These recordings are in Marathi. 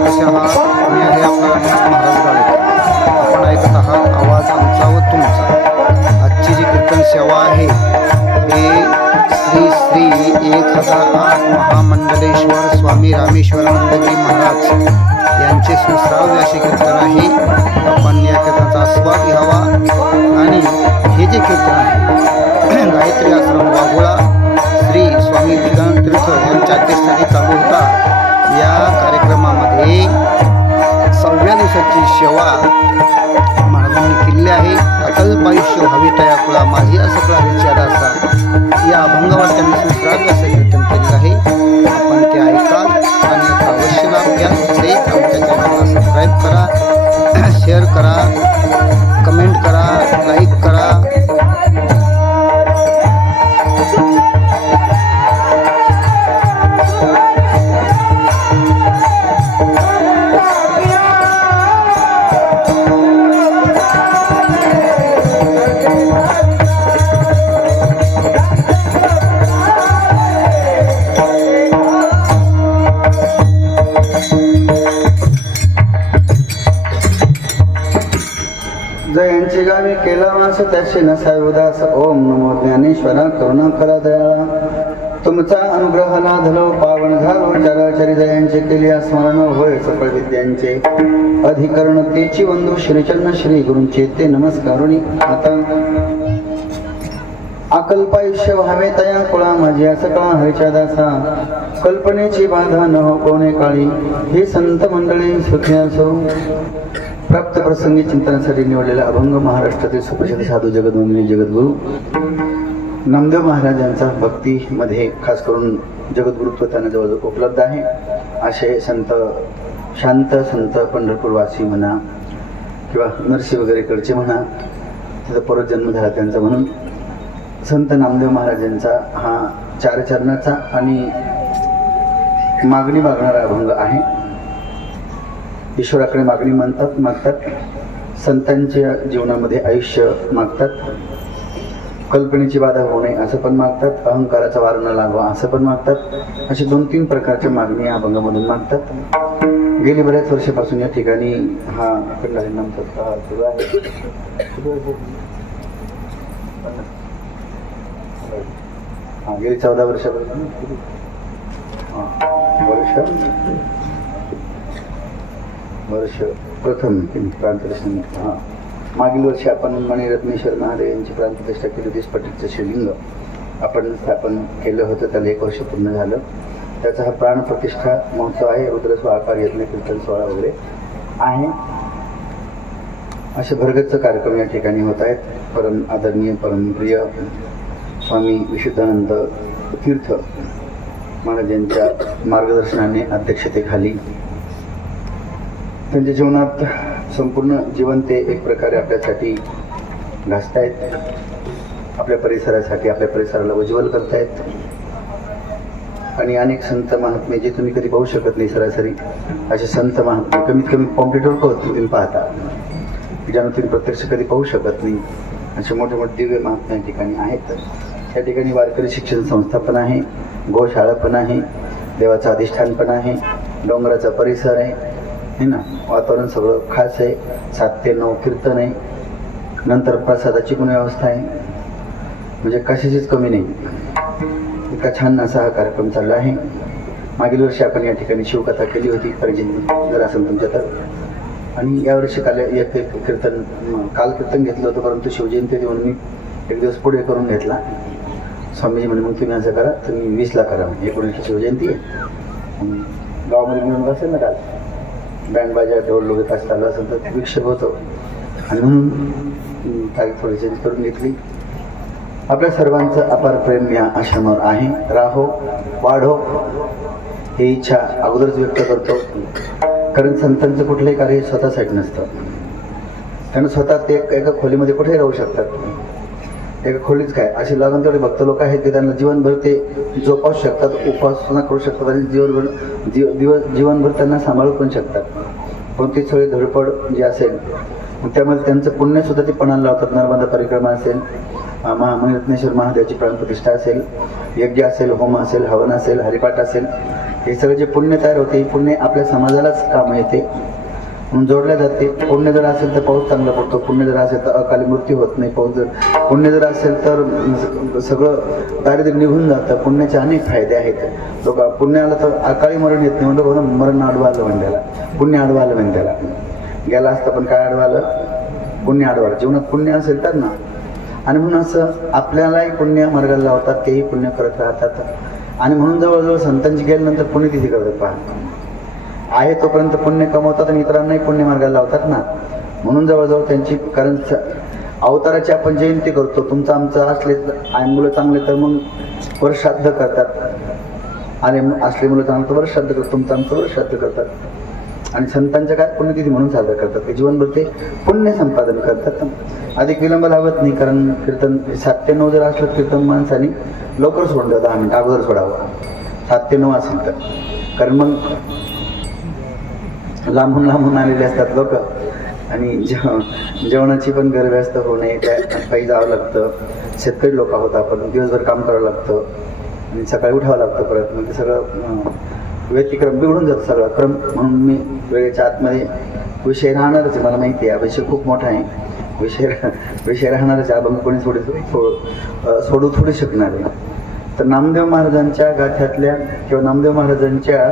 कशा आहात? मी आहे आपला महाराज गाडे. आपण ऐकत आहात आवाज आमचा व तुमचा. आजची जी कीर्तन सेवा आहे हे श्री श्री 1008 महामंडलेश्वर स्वामी रामेश्वरानंदजी महाराज यांचे सुश्राव्य असे कीर्तन आहे. आपण या कीर्तनाचा आस्वाद घ्यावा आणि हे जे कीर्तन आहे गायत्री आश्रम वाघोळा श्री स्वामी विवेकानंद तीर्थ यांच्या अध्यक्षतेखाली चालू होता. या कार्यक्रमामध्ये 6व्या दिवसाची सेवा महाराजांनी केलेली आहे. अकल्प आयुष्य व्हावे तया कुळा माझी असं कळा असा या अभंगावर त्यांनी सुश्राव्य असं कीर्तन केलेलं आहे. आपण ते ऐकाल आणि अवश्य लाभ घ्या. तसेच आमच्या चॅनलला सबस्क्राईब करा, शेअर करा, कमेंट करा, लाईक करा. जयांची गावी केला वास त्याशी नसावे उदास. ओम नमो ज्ञानेश्वरा करुणा करा दयाळा. तुमचा अनुग्रह लाधलो पावन झालो चराचरी. जयांचे केली स्मरण होय सकळ विद्यांचे अधिकरण तेची वंदू श्रीचरण श्री गुरूंचे ते नमस्कारुणी. आता अकल्पायुष्य व्हावे तया कुळा माझी असं कळा हरिच्या दासा. कल्पनेची बाधा न हो कोणे काळी हे संत मंडळी सुखी असो. प्राप्त प्रसंगी चिंतनासाठी निवडलेला अभंग महाराष्ट्रातील सुप्रसिद्ध साधू जगद्वंदनी जगद्गुरू नामदेव महाराजांचा भक्तीमध्ये खास करून जगद्गुरुत्व त्यांना जवळ उपलब्ध आहे. असे संत शांत संत पंढरपूरवासी म्हणा किंवा नरसी वगैरेकडचे म्हणा, तिथं परत जन्म झाला त्यांचा, म्हणून संत नामदेव महाराजांचा हा 4 चरणाचा आणि मागणी मागणारा अभंग आहे. ईश्वराकडे मागणी मागतात, संतांच्या जीवनामध्ये आयुष्य मागतात, कल्पनेची बाधा होऊ नये असं पण मागतात, अहंकाराचा वार न लागावा असं पण मागतात. अशी 2-3 प्रकारच्या मागणी या अभंगामधून मागतात. गेली बऱ्याच वर्षापासून या ठिकाणी हा अखंड हरिनाम सप्ताह सुरू आहे. गेली 14 वर्षापासून वर्ष प्रथम प्राणप्रतिष्ठा. मागील वर्षी आपण मणिरत्नेश्वर महाराज यांची प्राणप्रतिष्ठा केली होती. स्फटिकचं शिवलिंग आपण स्थापन केलं होतं, त्याला 1 वर्ष पूर्ण झालं. त्याचा हा प्राणप्रतिष्ठा महोत्सव आहे. रुद्रस्वाकार यज्ञ कीर्तन सोहळा वगैरे आहे. असे भरगच्च कार्यक्रम या ठिकाणी होत आहेत. परम आदरणीय परमप्रिय स्वामी विशुद्धानंद तीर्थ महाराज यांच्या मार्गदर्शनाने अध्यक्षतेखाली त्यांच्या जीवनात संपूर्ण जीवन ते एक प्रकारे आपल्यासाठी घासतायत, आपल्या परिसरासाठी आपल्या परिसराला उज्ज्वल करतायत. आणि अनेक संत महात्मे जे तुम्ही कधी पाहू शकत नाही सरासरी असे संत महात्मे कमीत कमी पॉम्प्युटरवर तुम्ही पाहता, ज्यांना तुम्ही प्रत्यक्ष कधी पाहू शकत नाही, असे मोठे मोठे दिव्य महात्मे या ठिकाणी आहेत. या ठिकाणी वारकरी शिक्षण संस्था पण आहे, गोशाळा पण आहे, देवाचं अधिष्ठान पण आहे, डोंगराचा परिसर आहे ना, वातावरण सगळं खास आहे. 7 ते 9 कीर्तन आहे, नंतर प्रसादाची पण व्यवस्था आहे, म्हणजे कशाचीच कमी नाही. इतका छान असा हा कार्यक्रम चालला आहे. मागील वर्षी आपण या ठिकाणी शिवकथा केली होती, परिजन जर असेल तुमच्या तर. आणि यावर्षी काल एक कीर्तन काल कीर्तन घेतलं होतं, परंतु शिवजयंती होती म्हणून मी 1 दिवस पुढे करून घेतला. स्वामीजी म्हणे मग तुम्ही असं करा, तुम्ही 20ला करा, 19ची शिवजयंती आहे. गावामध्ये मिळून बसेल ना, काल बँड बाजा ढोल लोक तास चालू असेल तर विक्षेप होतो, आणि म्हणून तारीख थोडी चेंज करून घेतली. आपल्या सर्वांचं अपार प्रेम या आश्रमावर आहे. राहो वाढो ही इच्छा अगोदरच व्यक्त करतो, कारण संतांचं कुठलंही कार्य स्वतःसाठी नसतं. त्यांना स्वतः ते एका खोलीमध्ये कुठेही राहू शकतात. एका खोलीच काय, असे लागून तेवढे भक्त लोक आहेत की त्यांना जीवनभर ते जोपासू शकतात, उपासना करू शकतात, आणि जीवनभर त्यांना सांभाळू पण शकतात. पण ती सगळी धडपड जी असेल त्यामध्ये त्यांचं पुण्यसुद्धा ते पणाला लावतात. नर्मदा परिक्रमा असेल, मणिरत्नेश्वर महादेवाची प्राणप्रतिष्ठा असेल, यज्ञ असेल, होम असेल, हवन असेल, हरिपाठ असेल, हे सगळे जे पुण्य तयार होते हे पुण्य आपल्या समाजालाच काम येते म्हणून जोडल्या जाते. पुण्य जर असेल तर पाऊस चांगला पडतो, पुण्य जर असेल तर अकाली मृत्यू होत नाही, पाऊस जर पुण्य जर असेल तर सगळं दारिद्र्य निघून जातं. पुण्याचे अनेक फायदे आहेत. लोक पुण्य आलं तर अकाळी मरण येत नाही म्हणतो, मरण आडवं आलं म्हणजे त्याला, पुण्य आडवं आलं म्हणजे त्याला. गेला असतं पण काय आडवं आलं? पुण्य आडवं आलं. जीवनात पुण्य असेल तर ना. आणि म्हणून असं आपल्यालाही पुण्य मार्गाला लावतात, तेही पुण्य करत राहतात. आणि म्हणून जवळजवळ संतांची गेल्यानंतर पुण्यतिथी करतात. पहा, आहे तोपर्यंत पुण्य कमवतात आणि इतरांनाही पुण्य मार्गाला लावतात ना. म्हणून जवळजवळ त्यांची, कारण अवताराची आपण जयंती करतो. तुमचं आमचं असले मुलं चांगले तर मग वर्षश्राद्ध करतात, आणि असले मुलं चांगले तर वर्षश्राद्ध करतात, तुमचं आमचं वर्षश्राद्ध करतात. आणि संतांच्या काय पुण्यतिथी म्हणून साजरा करतात. ते जीवनभर ते पुण्य संपादन करतात. अधिक विलंब लावत नाही, कारण कीर्तन 7 ते 9 जर असलं कीर्तन माणसाने लवकर सोडून द्यावं, 10 मिनिट अगोदर सोडावं 7 ते 9 असेल तर. कारण मग लांबून लांबून आलेले असतात लोक, आणि जेवणाची पण गैरव्यवस्था होऊ नये, त्या काही जावं लागतं. शेतकरी लोक आहोत आपण, दिवसभर काम करावं लागतं आणि सकाळी उठावं लागतं परत. मग ते सगळं व्यतिक्रम बिघडून जातं सगळा क्रम. म्हणून मी वेळेच्या आतमध्ये विषय राहणारच आहे. मला माहिती आहे विषय खूप मोठा आहे, विषय राहणारच आहे. अभंग कोणी सोडू थोडी शकणार आहे. तर नामदेव महाराजांच्या गाथ्यातल्या किंवा नामदेव महाराजांच्या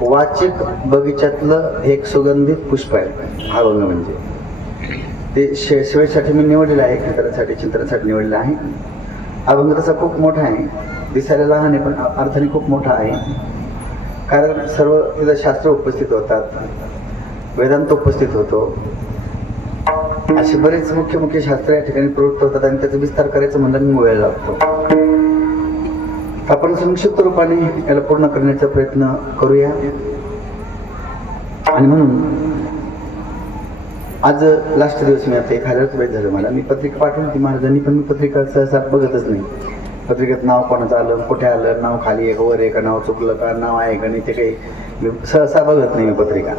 वाचिक बगीच्यातलं एक सुगंधित पुष्प आहे हा अभंग. म्हणजे ते शिवायसाठी मी निवडलेलं आहे, कीर्तनासाठी, चिंतनासाठी निवडलेलं आहे. अभंग तसा खूप मोठा आहे, दिसायला लहान आहे पण अर्थाने खूप मोठा आहे. कारण सर्व तिथं शास्त्र उपस्थित होतात, वेदांत उपस्थित होतो, असे बरेच मुख्य मुख्य शास्त्र या ठिकाणी प्रवृत्त होतात. आणि त्याचा विस्तार करायचं म्हणलं वेळ लागतो. आपण संक्षिप्त रूपाने याला पूर्ण करण्याचा प्रयत्न करूया. आणि म्हणून आज लास्ट दिवस मी आता 1000 वेळ झालं मला. मी पत्रिका पाठवून ती महाराजांनी, पण मी पत्रिका सहसा बघतच नाही. पत्रिकेत नाव कोणाचं आलं, कुठे आलं, नाव खाली आहे का वर आहे का, नाव चुकलं का, नाव आहे का नाही, ते काही मी सहसा बघत नाही. मी पत्रिका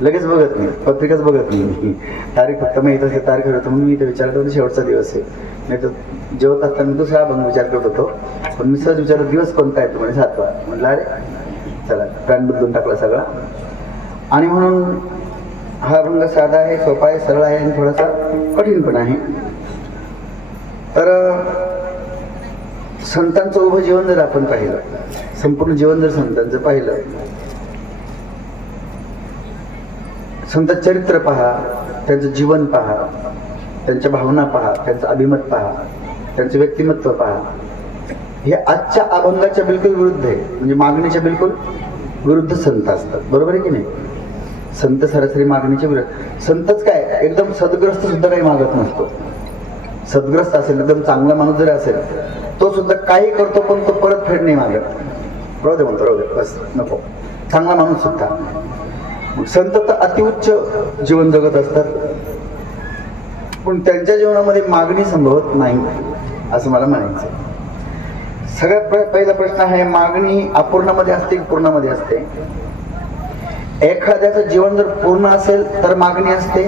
लगेच बघत नाही, पत्रिकाच बघत नाही. तारीख फक्त माहीत असते, तारीख होतं म्हणून मी ते विचारत होतो शेवटचा दिवस आहे. नाही तर जेवत असताना मी दुसरा अभंग विचार करत होतो, पण मी सहज विचारत दिवस कोणता आहे, म्हणजे 7वा. म्हटलं अरे चला, प्लॅन बदलून टाकला सगळा. आणि म्हणून हा अभंग साधा आहे, सोपा आहे, सरळ आहे आणि थोडासा कठीण पण आहे. तर संतांचं उभं जीवन जर आपण पाहिलं, संपूर्ण जीवन जर संतांचं पाहिलं, संत चरित्र पहा, त्यांचं जीवन पहा, त्यांच्या भावना पहा, त्यांचं अभिमत पहा, त्यांचं व्यक्तिमत्व पहा. हे आजच्या अभंगाच्या बिलकुल विरुद्ध आहे. म्हणजे मागणीच्या बिलकुल विरुद्ध संत असतात, बरोबर आहे की नाही? संत सरासरी मागणीच्या विरुद्ध. संतच काय, एकदम सदग्रस्त सुद्धा काही मागत नसतो. सदग्रस्त असेल, एकदम चांगला माणूस जरी असेल, तो सुद्धा काही करतो पण तो परत फेड नाही मागत. राहू दे म्हणतो, राहू दे, बस नको. चांगला माणूस सुद्धा. संत तर अतिउच्च जीवन जगत असतात, पण त्यांच्या जीवनामध्ये मागणी संभवत नाही, असं मला म्हणायचं. सगळ्यात पहिला प्रश्न आहे, मागणी अपूर्णामध्ये असते की पूर्णामध्ये असते? एखाद्याचं जीवन जर पूर्ण असेल तर मागणी असते,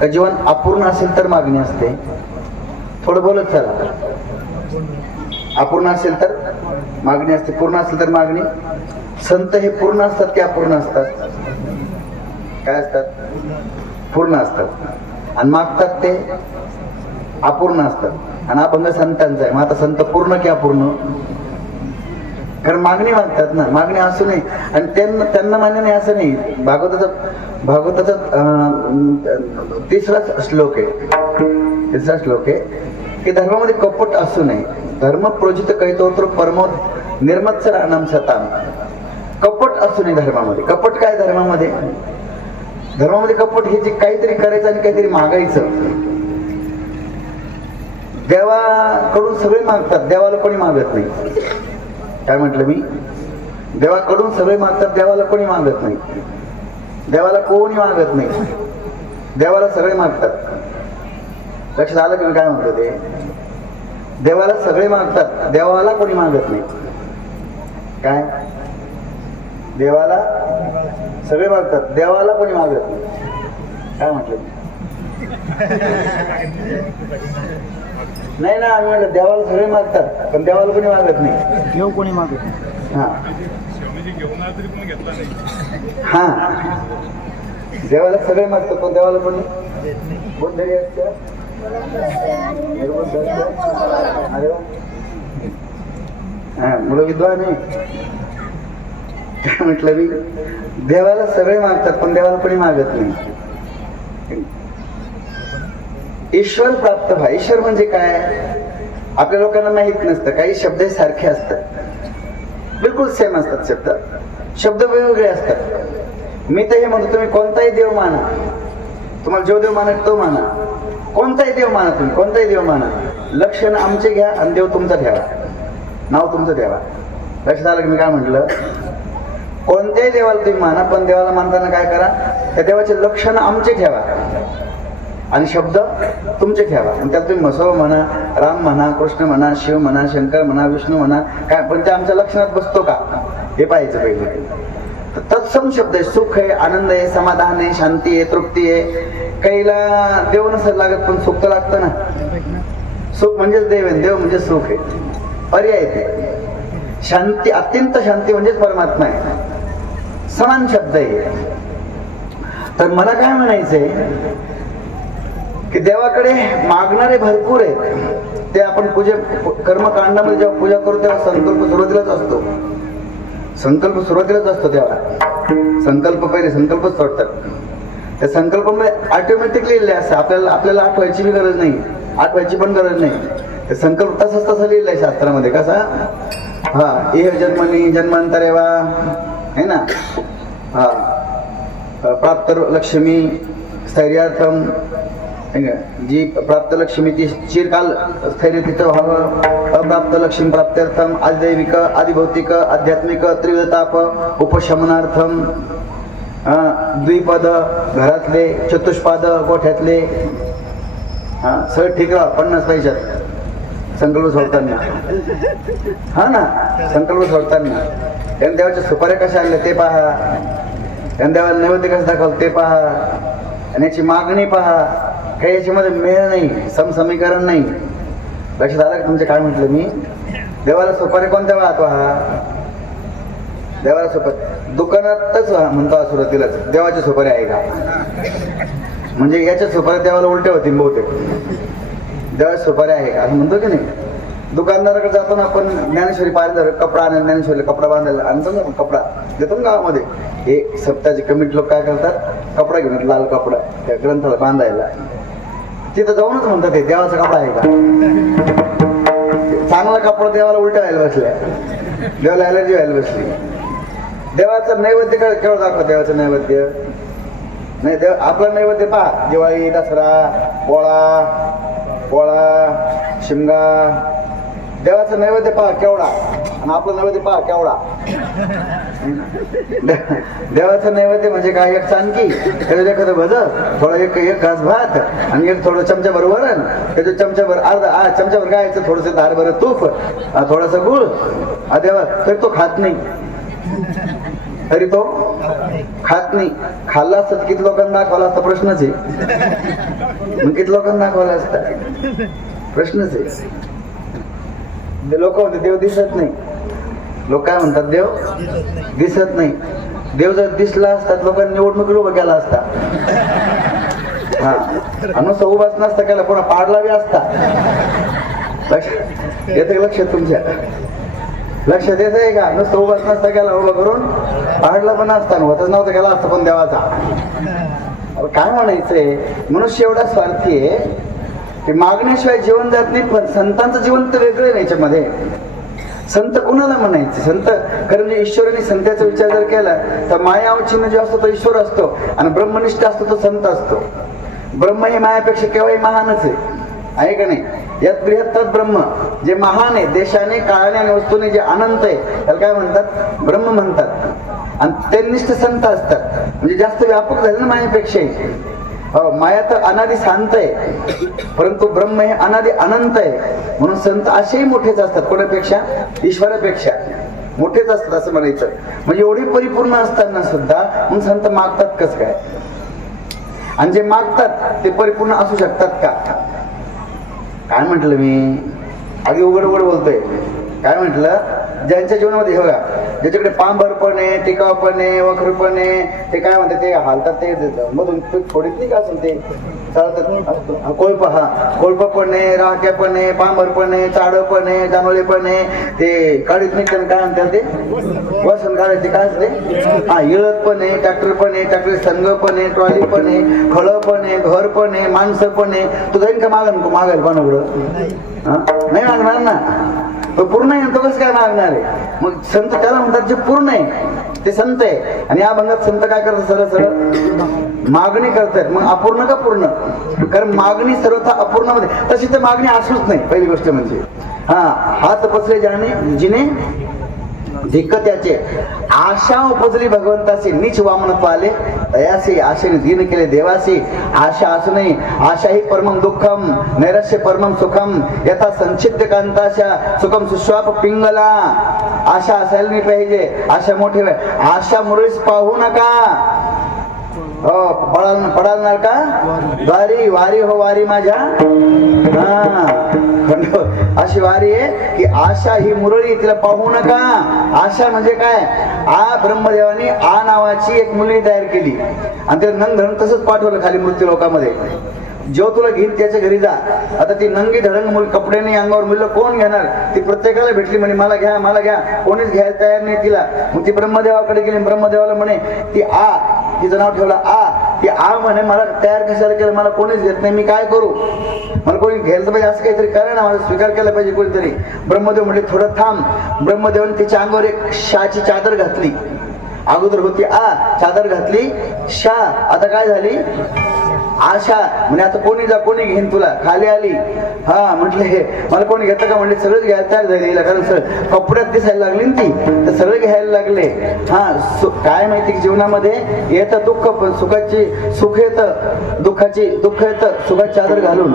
का जीवन अपूर्ण असेल तर मागणी असते? थोडं बोलत चला. अपूर्ण असेल तर मागणी असते, पूर्ण असेल तर मागणी. संत हे पूर्ण असतात की अपूर्ण असतात? काय असतात? पूर्ण असतात. आणि मागतात ते अपूर्ण असतात. आणि अभंग संतांचा आहे. मग आता संत पूर्ण की अपूर्ण? कारण मागणी मागतात ना, मागणी असू नये. आणि त्यांना मान्य नाही असं नाही. भागवताचा 3रा श्लोक आहे की धर्मामध्ये कपट असू नये. धर्म प्रोजित कैतोत्र परमोद निर्मत्सराणाम सताम. कपट असू नये धर्मामध्ये. कपट काय धर्मामध्ये? धर्मामध्ये कपट हे जे काहीतरी करायचं आणि काहीतरी मागायचं. देवाकडून सगळे मागतात, देवाला कोणी मागत नाही. काय म्हटलं मी? देवाकडून सगळे मागतात, देवाला कोणी मागत नाही. देवाला कोणी मागत नाही, देवाला सगळे मागतात. लक्षात आलं की मी काय म्हणतो ते? देवाला सगळे मागतात, देवाला कोणी मागत नाही. काय? देवाला सगळे मागतात, देवाला कोणी मागत नाही. काय म्हटलं? नाही ना, आम्ही म्हटलं देवाला सगळे मागतात पण देवाला कोणी मागत नाही. देव कोणी मागत नाही. हा हा, देवाला सगळे मागतात पण देवाला कोणी बुद्धरी असतं. अरे वा, हा मुलं विद्वान आहे. काय म्हटलं मी, देवाला सगळे मागतात पण देवाला कोणी मागत नाही. ईश्वर प्राप्त व्हा. ईश्वर म्हणजे काय आपल्या लोकांना माहित नसतं. काही शब्द सारखे असतात, बिलकुल सेम असतात. शब्द वेगवेगळे असतात. मी तर हे म्हणतो, तुम्ही कोणताही देव माना, तुम्हाला जो देव माना तो माना, कोणताही देव माना, तुम्ही कोणताही देव माना, लक्षण आमचे घ्या आणि देव तुमचा ठेवा, नाव तुमचं ठेवा. लक्षात आलं की मी काय म्हटलं? कोणत्याही देवाला तुम्ही माना पण देवाला मानताना काय करा, त्या देवाचे लक्षण आमचे ठेवा आणि शब्द तुमचे ठेवा. आणि त्यात तुम्ही मसव म्हणा, राम म्हणा, कृष्ण म्हणा, शिव म्हणा, शंकर म्हणा, विष्णू म्हणा, काय पण ते आमच्या लक्षणात बसतो का हे पाहायचं पहिले. तत्सम शब्द आहे. सुख आहे, आनंद आहे, समाधान आहे, शांती आहे, तृप्ती आहे. काहीला देव नसायला लागत पण सुख तर लागतं ना. सुख म्हणजेच देव आहे, देव म्हणजे सुख आहे, पर्याय ते. शांती, अत्यंत शांती म्हणजेच परमात्मा आहे. समान शब्द आहे. तर मला काय म्हणायचंय की देवाकडे मागणारे भरपूर आहेत. ते आपण कर्मकांडामध्ये जेव्हा पूजा करू तेव्हा संकल्प सुरुवातीलाच असतो. संकल्प सुरुवातीलाच असतो. तेव्हा संकल्प पहिले संकल्पच सोडतात. त्या संकल्पामध्ये ऑटोमॅटिकली लिहिले असं आपल्याला आठवायची बी गरज नाही, आठवायची पण गरज नाही. ते संकल्प तसा लिहिलाय शास्त्रामध्ये. कसा? हा, इह जन्मनी जन्मांतरे वा, है ना. हा, प्राप्त लक्ष्मी स्थैर्यार्थम, जी प्राप्त लक्ष्मी ती चिरकाल स्थैर्य तिथं व्हावं. अप्राप्त लक्ष्मी प्राप्त्यर्थम आदिदैविक आदिभौतिक आध्यात्मिक त्रिविधताप उपशमनार्थम. द्विपद घरातले, चतुष्पाद गोठ्यातले. हा, सगळं ठीक राहा 50 पैशात संकल्प सोडताना. हा ना, संकल्प सोडताना त्याने देवाच्या सुपाऱ्या कशा आणल्या ते पहा, त्याने देवाला नैवेद्य कसं दाखवलं ते पहा, आणि याची मागणी पहा. काही याच्यामध्ये मेळ नाही, समसमीकरण नाही. लक्षात आलं का तुमचे? काय म्हटलं मी? देवाला सुपारी कोणत्या वाहत पहा, देवाला सुपारी दुकानातच म्हणतो सुरुवातीलाच देवाची सुपारी आहे का, म्हणजे याच्या सुपारी देवाला उलट्या होती बहुतेक. देवाची सुपारी आहे का असं म्हणतो की नाही? दुकानदाराकडे जातो ना आपण, ज्ञानेश्वरी पाहिजे कपडा आणायला, ज्ञानेश्वरीला कपडा बांधायला आणतो ना, कपडा देतो ना गावामध्ये. हे सप्ताहाचे कमिटी लोक काय करतात, कपडा घेऊन लाल कपडा त्या ग्रंथाला बांधायला. तिथं जाऊनच म्हणतात ते देवाचा कपडा आहे का. चांगला कपडा देवाला उलट्या व्हायला बसल्या, देवाला ॲलर्जी व्हायला बसली. देवाचं नैवेद्य केवळ दाखवा, देवाचं नैवेद्य नाही. देव आपला नैवेद्य पहा, दिवाळी, दसरा, पोळा, शिमगा. देवाचं नैवेद्य पहा केवढा आणि आपलं नैवेद्य पहा केवढा. देवाचं नैवेद्य म्हणजे काय, एक चांदकी, त्याच्यात एखादं भज, थोडं एक घास भात आणि एक थोडं चमच्याभर वरण, त्याच्यात चमच्याभर अर्धा चमच्याभर काय, थोडंसं धारभर तूप, थोडासा गुळ. देवा तरी तो खात नाही, तरी तो खात नाही. खाल्ला असतं किती लोकांना दाखवला असता प्रश्नच आहे. मग किती लोकांना दाखवला असता प्रश्नच आहे. लोक म्हणतात देव दिसत नाही. लोक काय म्हणतात, देव दिसत नाही. देव जर दिसला असतात लोकांनी निवडणुकीला उभा केला असता. हा, अनुस उभाच नसता केला, पुन्हा पाडला बी असता. येते लक्षात तुमच्या, लक्षात येत आहे का? नुसतं उभाच नसता केला, उभा करून पाडला पण असता, होतच नव्हता केला असता पण देवाचा. काय म्हणायचंय, मनुष्य एवढा स्वार्थी आहे की मागण्याशिवाय जीवन जात नाही. पण संतांचं जीवन तर वेगळं आहे याच्यामध्ये. संत कुणाला म्हणायचे? संत खरं म्हणजे ईश्वराने संतांचा विचार जर केला तर माया अवचिन्ह जो असतो तो ईश्वर असतो आणि ब्रह्मनिष्ठ असतो तो संत असतो. ब्रह्म हे मायापेक्षा केव्हाही महानच आहे का नाही? यात बृहत्तर ब्रह्म जे महान आहे, देशाने काळाने आणि वस्तूने जे अनंत आहे त्याला काय म्हणतात, ब्रह्म म्हणतात. आणि ते निष्ठ संत असतात, म्हणजे जास्त व्यापक झाले ना मायापेक्षाही. माया तर अनादि शांत आहे, परंतु ब्रह्म हे अनादि अनंत आहे. म्हणून संत असेही मोठेच असतात, कोणापेक्षा? ईश्वरापेक्षा मोठेच असतात असं म्हणायचं. म्हणजे एवढी परिपूर्ण असताना सुद्धा मग संत मागतात कसं काय? आणि जे मागतात ते परिपूर्ण असू शकतात का? काय म्हटलं मी? अगदी उघड उघड बोलतोय. काय म्हटलं? ज्यांच्या जीवनामध्ये हे बघा, ज्याच्याकडे पांभरपण आहे, टिकावपण आहे, वक्रपण आहे, ते काय म्हणतात, ते हालतात, ते मधून थोडीच नाही का असेल ते चालतात. कोळपण आहे, राख्यापण आहे, पांभरपण आहे, चाडपण आहे, जानोळेपण आहे, ते काढीत नाही काय म्हणतात ते वसन काढायचे काय असते, हा इळत पण आहे, ट्रॅक्टर पण आहे, ट्रॅक्टर संघ पण आहे, ट्रॉली पण आहे, खळं पण आहे, घर पण आहे, माणसं पण आहे. तू जाईन का मागायला कोणाकडं? नाही मागणार ना. तो पूर्ण आहे तो कसं काय मागणार आहे? मग संत त्याला म्हणतात जे पूर्ण आहे ते संत आहे. आणि या भंगात संत काय करतात? सरळ सरळ मागणी करतात. मग अपूर्ण का पूर्ण? कारण मागणी सर्वथा अपूर्ण मध्ये, तशी तर मागणी असूच नाही. पहिली गोष्ट म्हणजे हात पसरे ज्याने जिने धिक्क त्याचे, आशा उपजली भगवंतासी, नीच वामनत्व आले तयासी, आशेने दीन केले देवासी. आशा असूनही आशा ही परमम दुःखम, नैराश्य परमम सुखम, यथा संचित कांताशा सुखम सुश्वाप पिंगला. आशा असायला नाही पाहिजे. आशा मोठी आशा मुरळीस पाहू नका. हो पडाल ना का वारी वारी हो वारी माझ्या. अशी वारी आहे की आशा ही मुरळी, तिला पाहू नका. आशा म्हणजे काय? ब्रह्मदेवाने नावाची एक मुलगी तयार केली आणि तिला नंग धरून तसंच पाठवलं खाली मृत्यू लोकांमध्ये. जेव्हा तुला घेईन त्याच्या घरी जा. आता ती नंगी धडंग मुल कपड्याने अंगावर मुलं कोण घेणार? ती प्रत्येकाला भेटली म्हणे मला घ्या मला घ्या, कोणीच घ्यायला तयार नाही तिला. मग ती ब्रह्मदेवाकडे गेली. ब्रह्मदेवाला म्हणे ती तिचं नाव ठेवलं ती म्हणे मला तयार कशाला केलं, मला कोणीच घेत नाही, मी काय करू? मला कोणी घ्यायला पाहिजे, असं काहीतरी करा ना, मला स्वीकार केला पाहिजे कोणीतरी. ब्रह्मदेव म्हणजे थोडं थांब. ब्रह्मदेवाने तिच्या अंगावर एक शाची चादर घातली. अगोदर होती चादर घातली शा, आता काय झाली आशा. म्हणजे आता कोणी जा, कोणी घेईन तुला. खाली आली. म्हटलं हे मला कोणी घेतं का? म्हणले सगळंच घ्यायला तयार झाली. कारण कपड्यात दिसायला लागली ना ती, तर सगळे घ्यायला लागले. काय माहिती की जीवनामध्ये येतं दुःख, पण सुखाची सुख येतं, दुःख येतं सुखाची चादर घालून.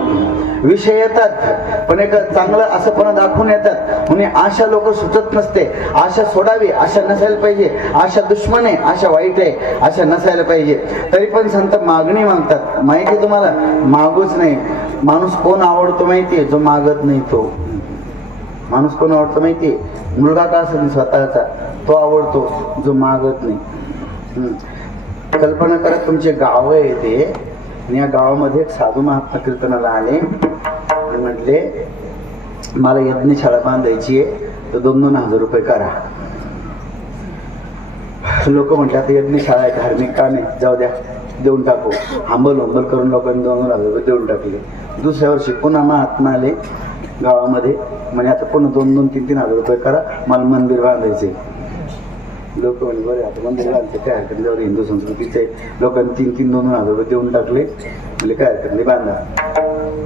विषय येतात पण एक चांगलं असं पण दाखवून येतात. म्हणून आशा लोक सुचत नसते. आशा सोडावी. आशा नसायला पाहिजे. आशा दुश्मन आहे, आशा वाईट आहे, आशा नसायला पाहिजे. तरी पण संत मागणी मागतात. माहिती तुम्हाला? मागूच नाही. माणूस कोण आवडतो माहितीये? जो मागत नाही तो. माणूस कोण आवडतो माहितीये? मुलगा का असेल स्वतःचा, तो आवडतो जो मागत नाही. कल्पना करा तुमचे गाव आहे ते, आणि या गावामध्ये एक साधू महात्मा कीर्तनाला आले आणि म्हटले मला यज्ञशाळा बांधायची आहे, तर 2,000 रुपये करा. लोक म्हटले आता यज्ञशाळा आहे, धार्मिक काम आहे, जाऊ द्या देऊन टाकू. हंबल करून लोकांनी 2,000 रुपये देऊन टाकले. दुसऱ्या वर्षी पुन्हा महात्मा आले गावामध्ये, म्हणे आता पुन्हा 2,000-3,000 रुपये करा, मला मंदिर बांधायचे. लोक म्हणजे बरे आता मंदिर बांधते काय हरकत नाही, हिंदू संस्कृतीचे. लोकांनी 3,000-2,000 रुपये देऊन टाकले. म्हणजे काय हरकत नाही, बांधा.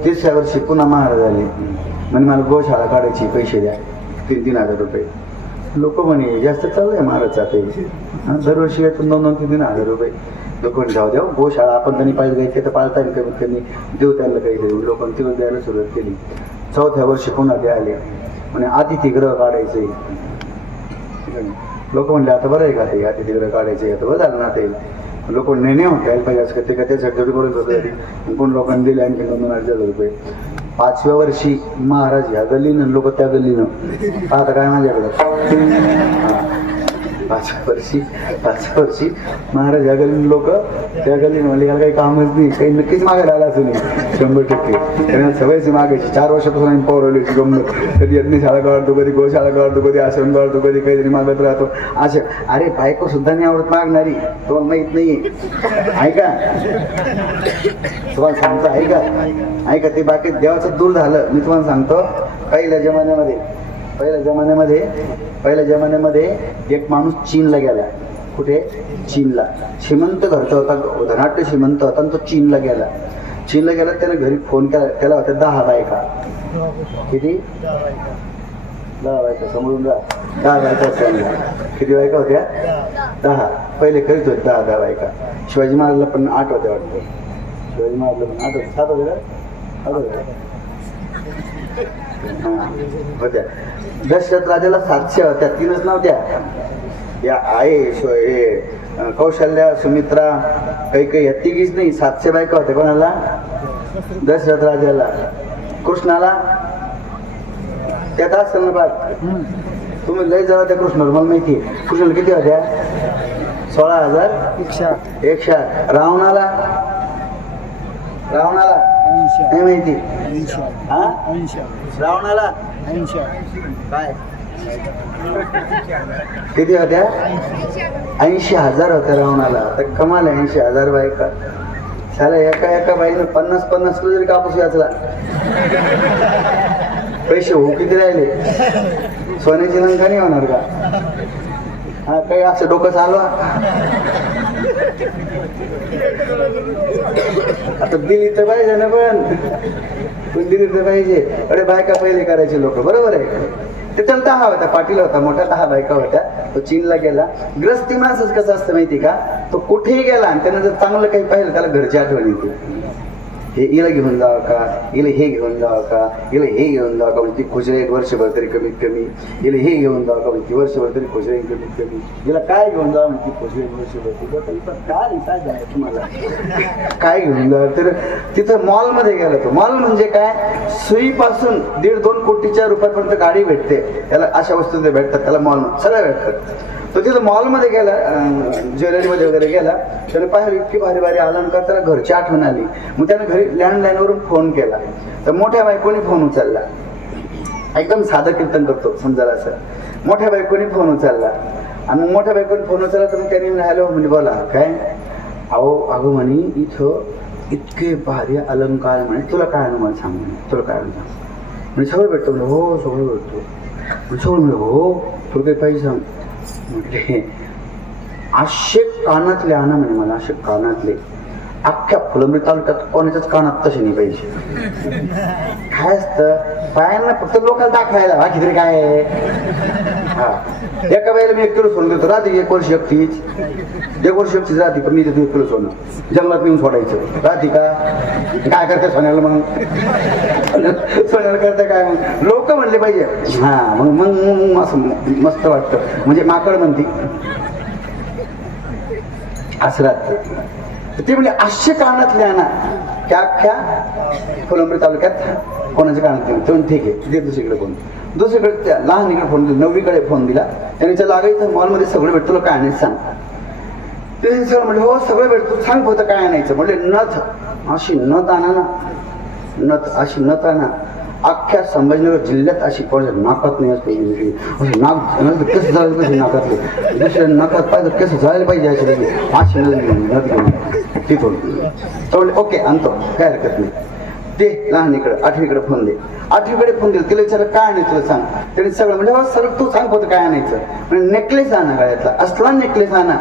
तिसऱ्या वर्षी पुन्हा महाराज आले, म्हणजे मला गोशाळा काढायची, पैसे द्या 3,000 रुपये. लोक म्हणे जास्त चाललंय महाराज आता, दरवर्षी येतून 2,000-3,000 रुपये. लोक जाऊ द्या गोशाळा आपण त्यांनी पाहिजे घ्यायचे तर पाळता येईल, कमीत कमी देऊ त्यांना काहीतरी. लोकांनी तेव्हा द्यायला सुरुवात केली. चौथ्या वर्षी पुन्हा ते आले, म्हणजे अतिथीगृह काढायचे. लोक म्हणले आता बरं आहे का ते अतिथीगृह काढायचे, आता बरं झालं ना ते. लोक नेणे होता पाहिजे असं ते का त्यासाठी तेवढी करून होते. कोण लोकांनी दिले आणखी 2,000 रुपये. 5व्या वर्षी महाराज ह्या गल्लीनं, लोक त्या गल्लीनं. आता काय माझ्याकडे 5व्या वर्षी महाराज या गल्लीनं, लोक त्या गल्लीनं. म्हणजे याला काही कामच नाही, काही नक्कीच मागायला आला असं नाही 100%. त्यांना सवयच मागायची. 4 वर्षापासून आम्ही पोरवली होती गंमत. कधी यज्ञशाळा काढतो, कधी गोशाळा काढतो, कधी आश्रम काढतो, कधी काहीतरी मागत राहतो. असे अरे बायको सुद्धा नाही आवडत मागणारी, तुम्हाला माहित नाहीये. ऐका तुम्हाला सांगतो, ऐका ते बाकी देवाचं दूर झालं. मी तुम्हाला सांगतो, पहिल्या जमान्यामध्ये एक माणूस चीनला गेला. कुठे? चीनला. श्रीमंत घरचा होता, धनाढ्य श्रीमंत होता, आणि तो चीनला गेला. त्याने घरी फोन केला. त्याला होत्या 10 बायका. किती? 10 बायका. समोरून 10 बायका होत्या. किती बायका होत्या? 10. पहिले करीत होते 10 बायका. शिवाजी महाराजला पण 8 होत्या वाटतं. शिवाजी महाराजला पण 8 होते. 7 होते का? 8 होत्या. होत्या. दशरथ राजाला 700 होत्या. 3च नव्हत्या. या आहे कौशल्या, सुमित्रा, काही तिघीच नाही 700 बायका होत्या. कोणाला? दशरथ राजाला. कृष्णाला त्यात असेल ना बात. तुम्ही लय जरा त्या कृष्णाला, मला माहिती आहे. कृष्णाला किती होत्या? 16,108. रावणाला नाही माहिती. रावणाला काय किती होत्या? 80,000 होत्या रावणाला. तर कमाल 80,000 बायका. साला एका बाईनं 50 किलो जरी कापूस वाचला. पैसे हो किती राहिले? सोन्याची लंका नाही होणार का? हा काही असं डोकं चालवा. आता दिली तर पाहिजे ना, पण दिली तर पाहिजे. अरे बायका पहिले करायचे लोक, बरोबर आहे. ते त्याला 10 होता, पाटील होता मोठा, 10 बायका होत्या. तो चीनला गेला. ग्रस्ती माणसंच कसं असतं माहिती का? तो कुठेही गेला आणि त्यानं जर चांगलं काही पाहिलं त्याला घरची आठवण येते. हे हिला घेऊन जावं का, हिला हे घेऊन जावं का, हिला हे घेऊन जावं का, म्हणजे ती खुश राहील वर्षभर तरी कमीत कमी. हिला हे घेऊन जावं का, म्हणजे ती वर्षभर तरी खुश राहील कमीत कमी. हिला काय घेऊन जावं म्हणजे ती खुश राहील वर्षभर. काय जायचं तुम्हाला? काय घेऊन जावं? तर तिथं मॉलमध्ये गेला तो. मॉल म्हणजे काय? सुईपासून 1.5-2 कोटीच्या रुपयापर्यंत गाडी भेटते. त्याला अशा वस्तू ते भेटतात, त्याला मॉल सगळ्या भेटतात. तो तिथं मॉलमध्ये गेला, ज्वेलरीमध्ये वगैरे गेला. त्याने पाहिलं इतकी भारी भारी अलंकार, त्याला घरची आठवण आली. मग त्याने घरी लँडलाईनवरून फोन केला. तर मोठ्या बायकोनी फोन उचलला. एकदम साधं कीर्तन करतो समजायला असं. मोठ्या बायकोनी फोन उचलला आणि मग मोठ्या बायकोनी फोन उचलला तर मग त्याने हॅलो म्हणजे बोला काय? अगं म्हणे इथं इतके भारी अलंकार म्हणे, तुला काय मला सांग म्हणे, तुला काय म्हणजे सगळं भेटतो म्हणजे. हो सगळं भेटतो. सगळं म्हणजे हो, तुला काही पाहिजे सांग म्हटले. 800 कानातले आणा म्हणे मला, 800 कानातले. अख्ख्या फुलंब्री तालुक्यात कोणाच्याच कानात तसे नाही पाहिजे. काय असतं पायांना फक्त लोकांना दाखवायला, बाकी तरी काय आहे. हा एका वेळेला मी 1 किलो सोनं देतो. राहते 1 वर्ष एकटीच, 1 वर्ष एकटीच राहते. पण मी देतो 1 किलो सोनं. जंगलात नेऊन सोडायचं. राहते का? काय करते सोन्याला? मग सोन्याला करते काय? मग लोक म्हणले पाहिजे. हा मग असं मस्त वाटतं. म्हणजे माकड म्हणती असं राहतं. ते म्हणजे 800 कानातले आणा. त्या अख्ख्या फुलंब्री तालुक्यात कोणाच्या कानात नाही. तेव्हा ठीक आहे, ते दुसरीकडे फोन. दुसरीकडे त्या लहानकडे फोन दिला, 9वीकडे फोन दिला. त्याने त्याला इथं मॉलमध्ये सगळं भेटतो, तुला काय आणायचं सांग. ते सगळं म्हणले हो सगळं भेटतो, सांग फक्त काय आणायचं. म्हणले नथ, अशी नथ आणा ना, नथ अशी नथ आणा. अख्ख्या संभाजीनगर जिल्ह्यात अशी कोणाच्या नाकात नाही असते. नाक कसं झालं पाहिजे नाकातले, दुसऱ्या नाकात पाहिजे कसं झालं पाहिजे अशी लगे अशी नथ घेऊन तिथून तेवढे ओके आणतो, काय हरकत नाही. ते लहानीकडे 8वीकडे फोन दे. 8वीकडे फोन दिला. तिला विचारलं काय आणायचं तुला सांग. त्याने सगळं म्हणजे हो सगळं तू सांग होतं काय आणायचं. म्हणजे नेकलेस आणा, गळ्यातला असला नेकलेस आणा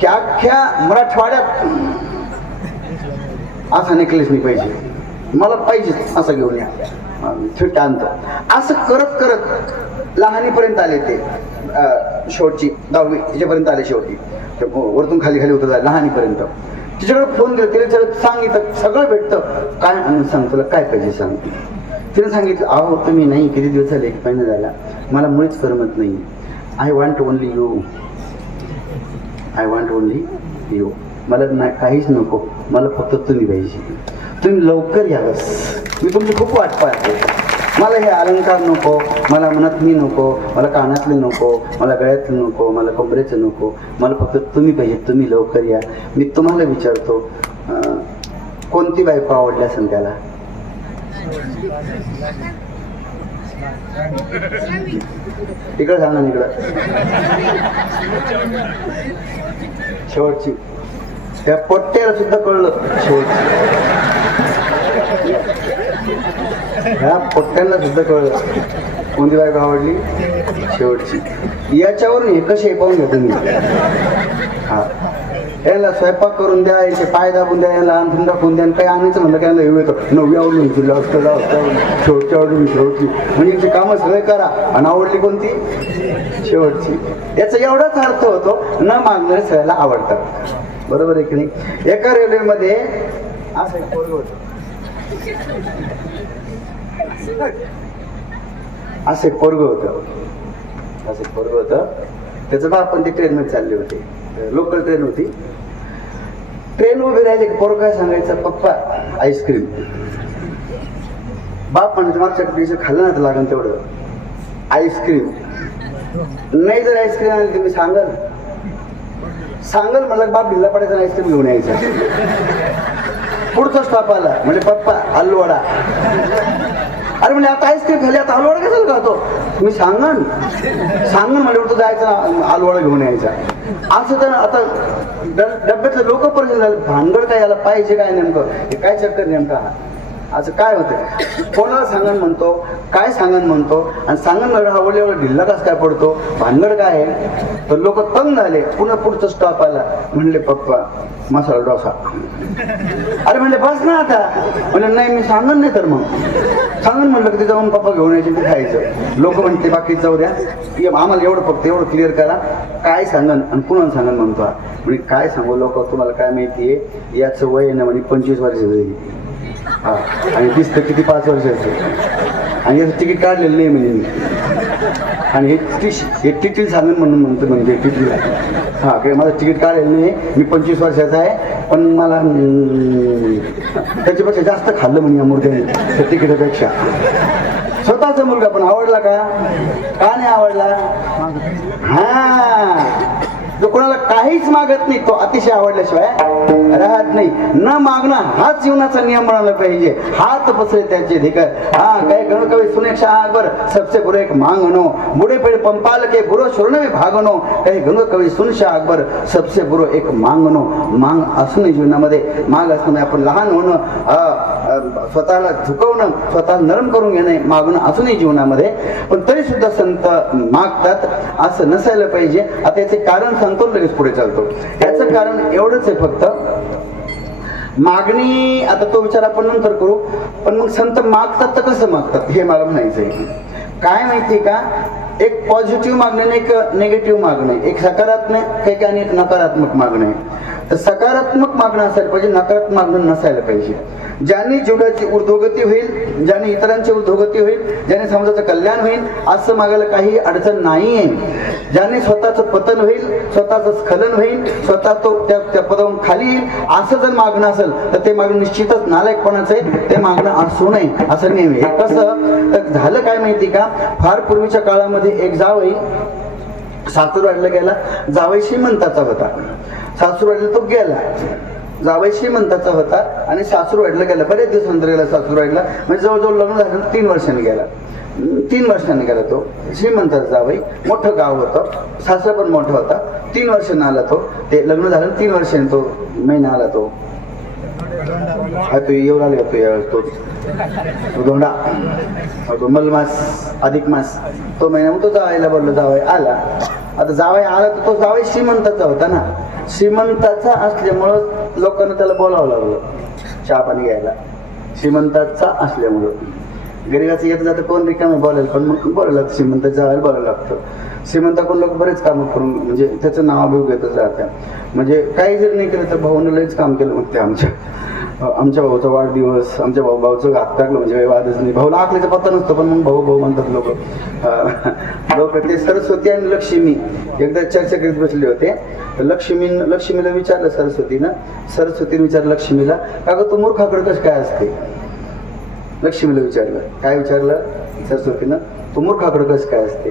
की अख्ख्या मराठवाड्यात असा नेकलेस नाही पाहिजे, मला पाहिजे असा घेऊन या. ठीक आणतो. असं करत करत लहानीपर्यंत आले. ते शेवटची 10वी याच्यापर्यंत आले. शेवटी वरतून खाली होतं जाय लहानीपर्यंत. तिच्याकडे फोन दिला. तिला सांगितलं सगळं भेटतं, काय आणून सांग, तुला काय पाहिजे सांग. तिने सांगितलं अहो तुम्ही नाही, किती दिवस झाले, 1 महिना झाला, मला मुळीच करमत नाही. I want only you, I want only you. मला नाही काहीच नको, मला फक्त तुम्ही पाहिजे. तुम्ही लवकर या बस, मी तुमची खूप वाट पाहते. मला हे अलंकार नको, मला नथनी नको, मला कानातले नको, मला गळ्यातलं नको, मला कमरेचं नको, मला फक्त तुम्ही पाहिजे. तुम्ही लवकर या. मी तुम्हाला विचारतो कोणती बायको आवडली असेल त्याला? इकडं सांगा ना, इकडं शेवटची. त्या पोट्ट्याला सुद्धा कळलं शेवटची. ह्या पोट्ट्यांना सुद्धा कळलं कोणती बायको आवडली शेवटची. याच्यावरून हे कसे पाहून घ्या तुम्ही. हा याला स्वयंपाक करून द्या, याचे पाय दाबून द्या, याला अंथरून दाखवून द्या. काही आणायचं म्हणलं की याला येऊ येतो 9वी आवडली तुला शेवटची आवडली शेवटची. म्हणजे याची कामं सगळे करा आणि आवडली कोणती शेवटची. याचा एवढाच अर्थ होतो न मागणारे सगळ्याला आवडतात. बरोबर आहे की नाही. एका रेल्वेमध्ये असं एक पोरगं होतं, असं एक पोरगं होतं. त्याचं बाप पण ते ट्रेनमध्ये चालले होते, लोकल ट्रेन होती. ट्रेन उभी राहिली, पोरं काय सांगायचं, पप्पा आईस्क्रीम. बाप म्हणजे मागच्या पिढीचं खाल्लं ना तर लागेल तेवढं आईस्क्रीम. नाही जर आईस्क्रीम आली तर मी सांगाल म्हणलं बाप ढिल्ला पडायचा आईस्क्रीम घेऊन यायचा. पुढचा स्टॉप आला म्हणजे पप्पा आलूवडा. अरे म्हणजे आता आईस्क्रीम खाली, आता आलूवडा कशाला खातो, मी सांगन म्हणजे तो जायचा आलूवडा घेऊन यायचा. असं तर आता डब्यातले लोक परिचय झाले, भानगड काय याला पाहिजे काय नेमकं, हे काय चक्कर नेमका, असं काय होतं. कोणाला सांगण म्हणतो, काय सांगण म्हणतो, आणि सांगण आवडले एवढं ढिल्ला कस काय पडतो, भानगड काय आहे. तर लोक तंग झाले. पुन्हा पुढचा स्टॉप आला, म्हणले पप्पा मसाला डोसा. अरे म्हणले बस ना आता, म्हणजे नाही मी सांगन नाही तर मग सांगन म्हणलं की ते जाऊन पप्पा घेऊन यायचे ते खायचं. लोक म्हणते बाकी जाऊ द्या, आम्हाला एवढं फक्त एवढं क्लिअर करा काय सांगन आणि कुणाला सांगन म्हणतो. म्हणजे काय सांगू लोक, तुम्हाला काय माहितीये, याचं वय आहे ना म्हणजे 25 वर्षाचं हा, आणि दिसतं किती 5 वर्षाचं, आणि याचं तिकीट काढलेलं नाही म्हणजे मी, आणि हे टिटील सांगन म्हणून म्हणतो, म्हणजे टिटील हा काय माझं तिकीट काढलेलं नाही, मी 25 वर्षाचा आहे, पण मला त्याच्यापेक्षा जास्त खाल्लं म्हणजे मूर्त्याने त्या तिकिटापेक्षा. स्वतःचा मुलगा पण आवडला का नाही आवडला. हा, जो कोणाला काहीच मागत नाही तो अतिशय आवडल्याशिवाय राहत नाही. न मागणं हाच जीवनाचा नियम म्हणायला पाहिजे. हात पसरे त्याचे धिकर. हा काय गण कवी सुने अकबर सबसे बुरो एक मांगनो, बुढ़े पेड़ पंपाल के बुरो शोरण में भागनो. काही गंग कवी सुनशा अकबर सबसे बुरो एक मांगनो. मांग असणे जीवनामध्ये, माग असणं आपण लहान होणं, स्वतःला झुकवणं, स्वतः नरम करून घेणे, मागणं असूनही जीवनामध्ये, पण तरी सुद्धा संत मागतात असं नसायला पाहिजे. आता याचे कारण सांगतो, लगेच पुढे चालतो. याचं कारण एवढंच आहे फक्त, मागणी. आता तो विचार आपण नंतर करू, पण मग संत मागतात तर कसं मागतात हे मला म्हणायचंय. काय माहितीये का, एक पॉझिटिव्ह मागणं आणि एक निगेटिव्ह मागणं, एक सकारात्मक आणि एक नकारात्मक मागणं आहे. तर सकारात्मक मागणं असायला पाहिजे, नकारात्मक मागणं नसायला पाहिजे. ज्याने जीवनाची ऊर्ध्वगती होईल, ज्याने इतरांची ऊर्ध्वगती होईल, ज्याने समाजाचं कल्याण होईल असं मागायला काही अडचण नाहीये. ज्याने स्वतःचं पतन होईल, स्वतःचं स्खलन होईल, स्वतः तो त्या पदावरून खाली येईल असं जर मागणं असेल तर ते मागणं निश्चितच नालायकपणाचं आहे. ते मागणं असू नये असं नेहमी. हे कसं तर झालं काय माहिती का, फार पूर्वीच्या काळामध्ये एक जावई सासूरवाडीला गेला. जावई श्रीमंताचा होता, सासूरवाडीला तो गेला. जावई श्रीमंताचा होता आणि सासूरवाडीला गेला. बरेच दिवसानंतर गेला सासूरवाडीला, म्हणजे जवळजवळ लग्न झालं 3 वर्षांनी गेला. 3 वर्षांनी गेला तो श्रीमंताचा जावई. मोठं गाव होतं, सासरा पण मोठा होता. 3 वर्षांनी आला तो. ते लग्न झालं 3 वर्षांनी तो महिना आला. तो हा तू येऊ आले होतो यावेळेस तो धोंडा, तो मलमास अधिक मास तो महिना. मग तो जावायला बोललो, जावाई आला. आता जावाई आला तर तो जावाई श्रीमंताचा होता ना, श्रीमंताचा असल्यामुळं लोकांना त्याला बोलावं लागलं चहा पाणी घ्यायला. श्रीमंताचा असल्यामुळं गरीबाचं येत जातं कोण रिकामे बोलायला, पण मग बोलायला लागतं, श्रीमंताच्या जावायला बोलायला लागतं. श्रीमंताकडून लोक बरेच कामं करून म्हणजे त्याचं नाव अभियोग घेतच राहत्या. म्हणजे काही जर नाही केलं तर भाऊनं लयच काम केलं. मग ते आमच्या भाऊचा वाढदिवस, आमच्या भाऊचं घात टाकलं म्हणजे काही वादच नाही. भाऊला आखलीचा पत्ता नसतो, पण मग भाऊ म्हणतात लोक. ते सरस्वती आणि लक्ष्मी एकदा चर्चा करीत बसले होते. तर लक्ष्मीला विचारलं सरस्वतीने विचारलं लक्ष्मीला, का ग तू मूर्खाकडे कसं काय असते. लक्ष्मीला विचारलं, काय विचारलं सरस्वतीनं, तू मूर्खाकडे कसं काय असते.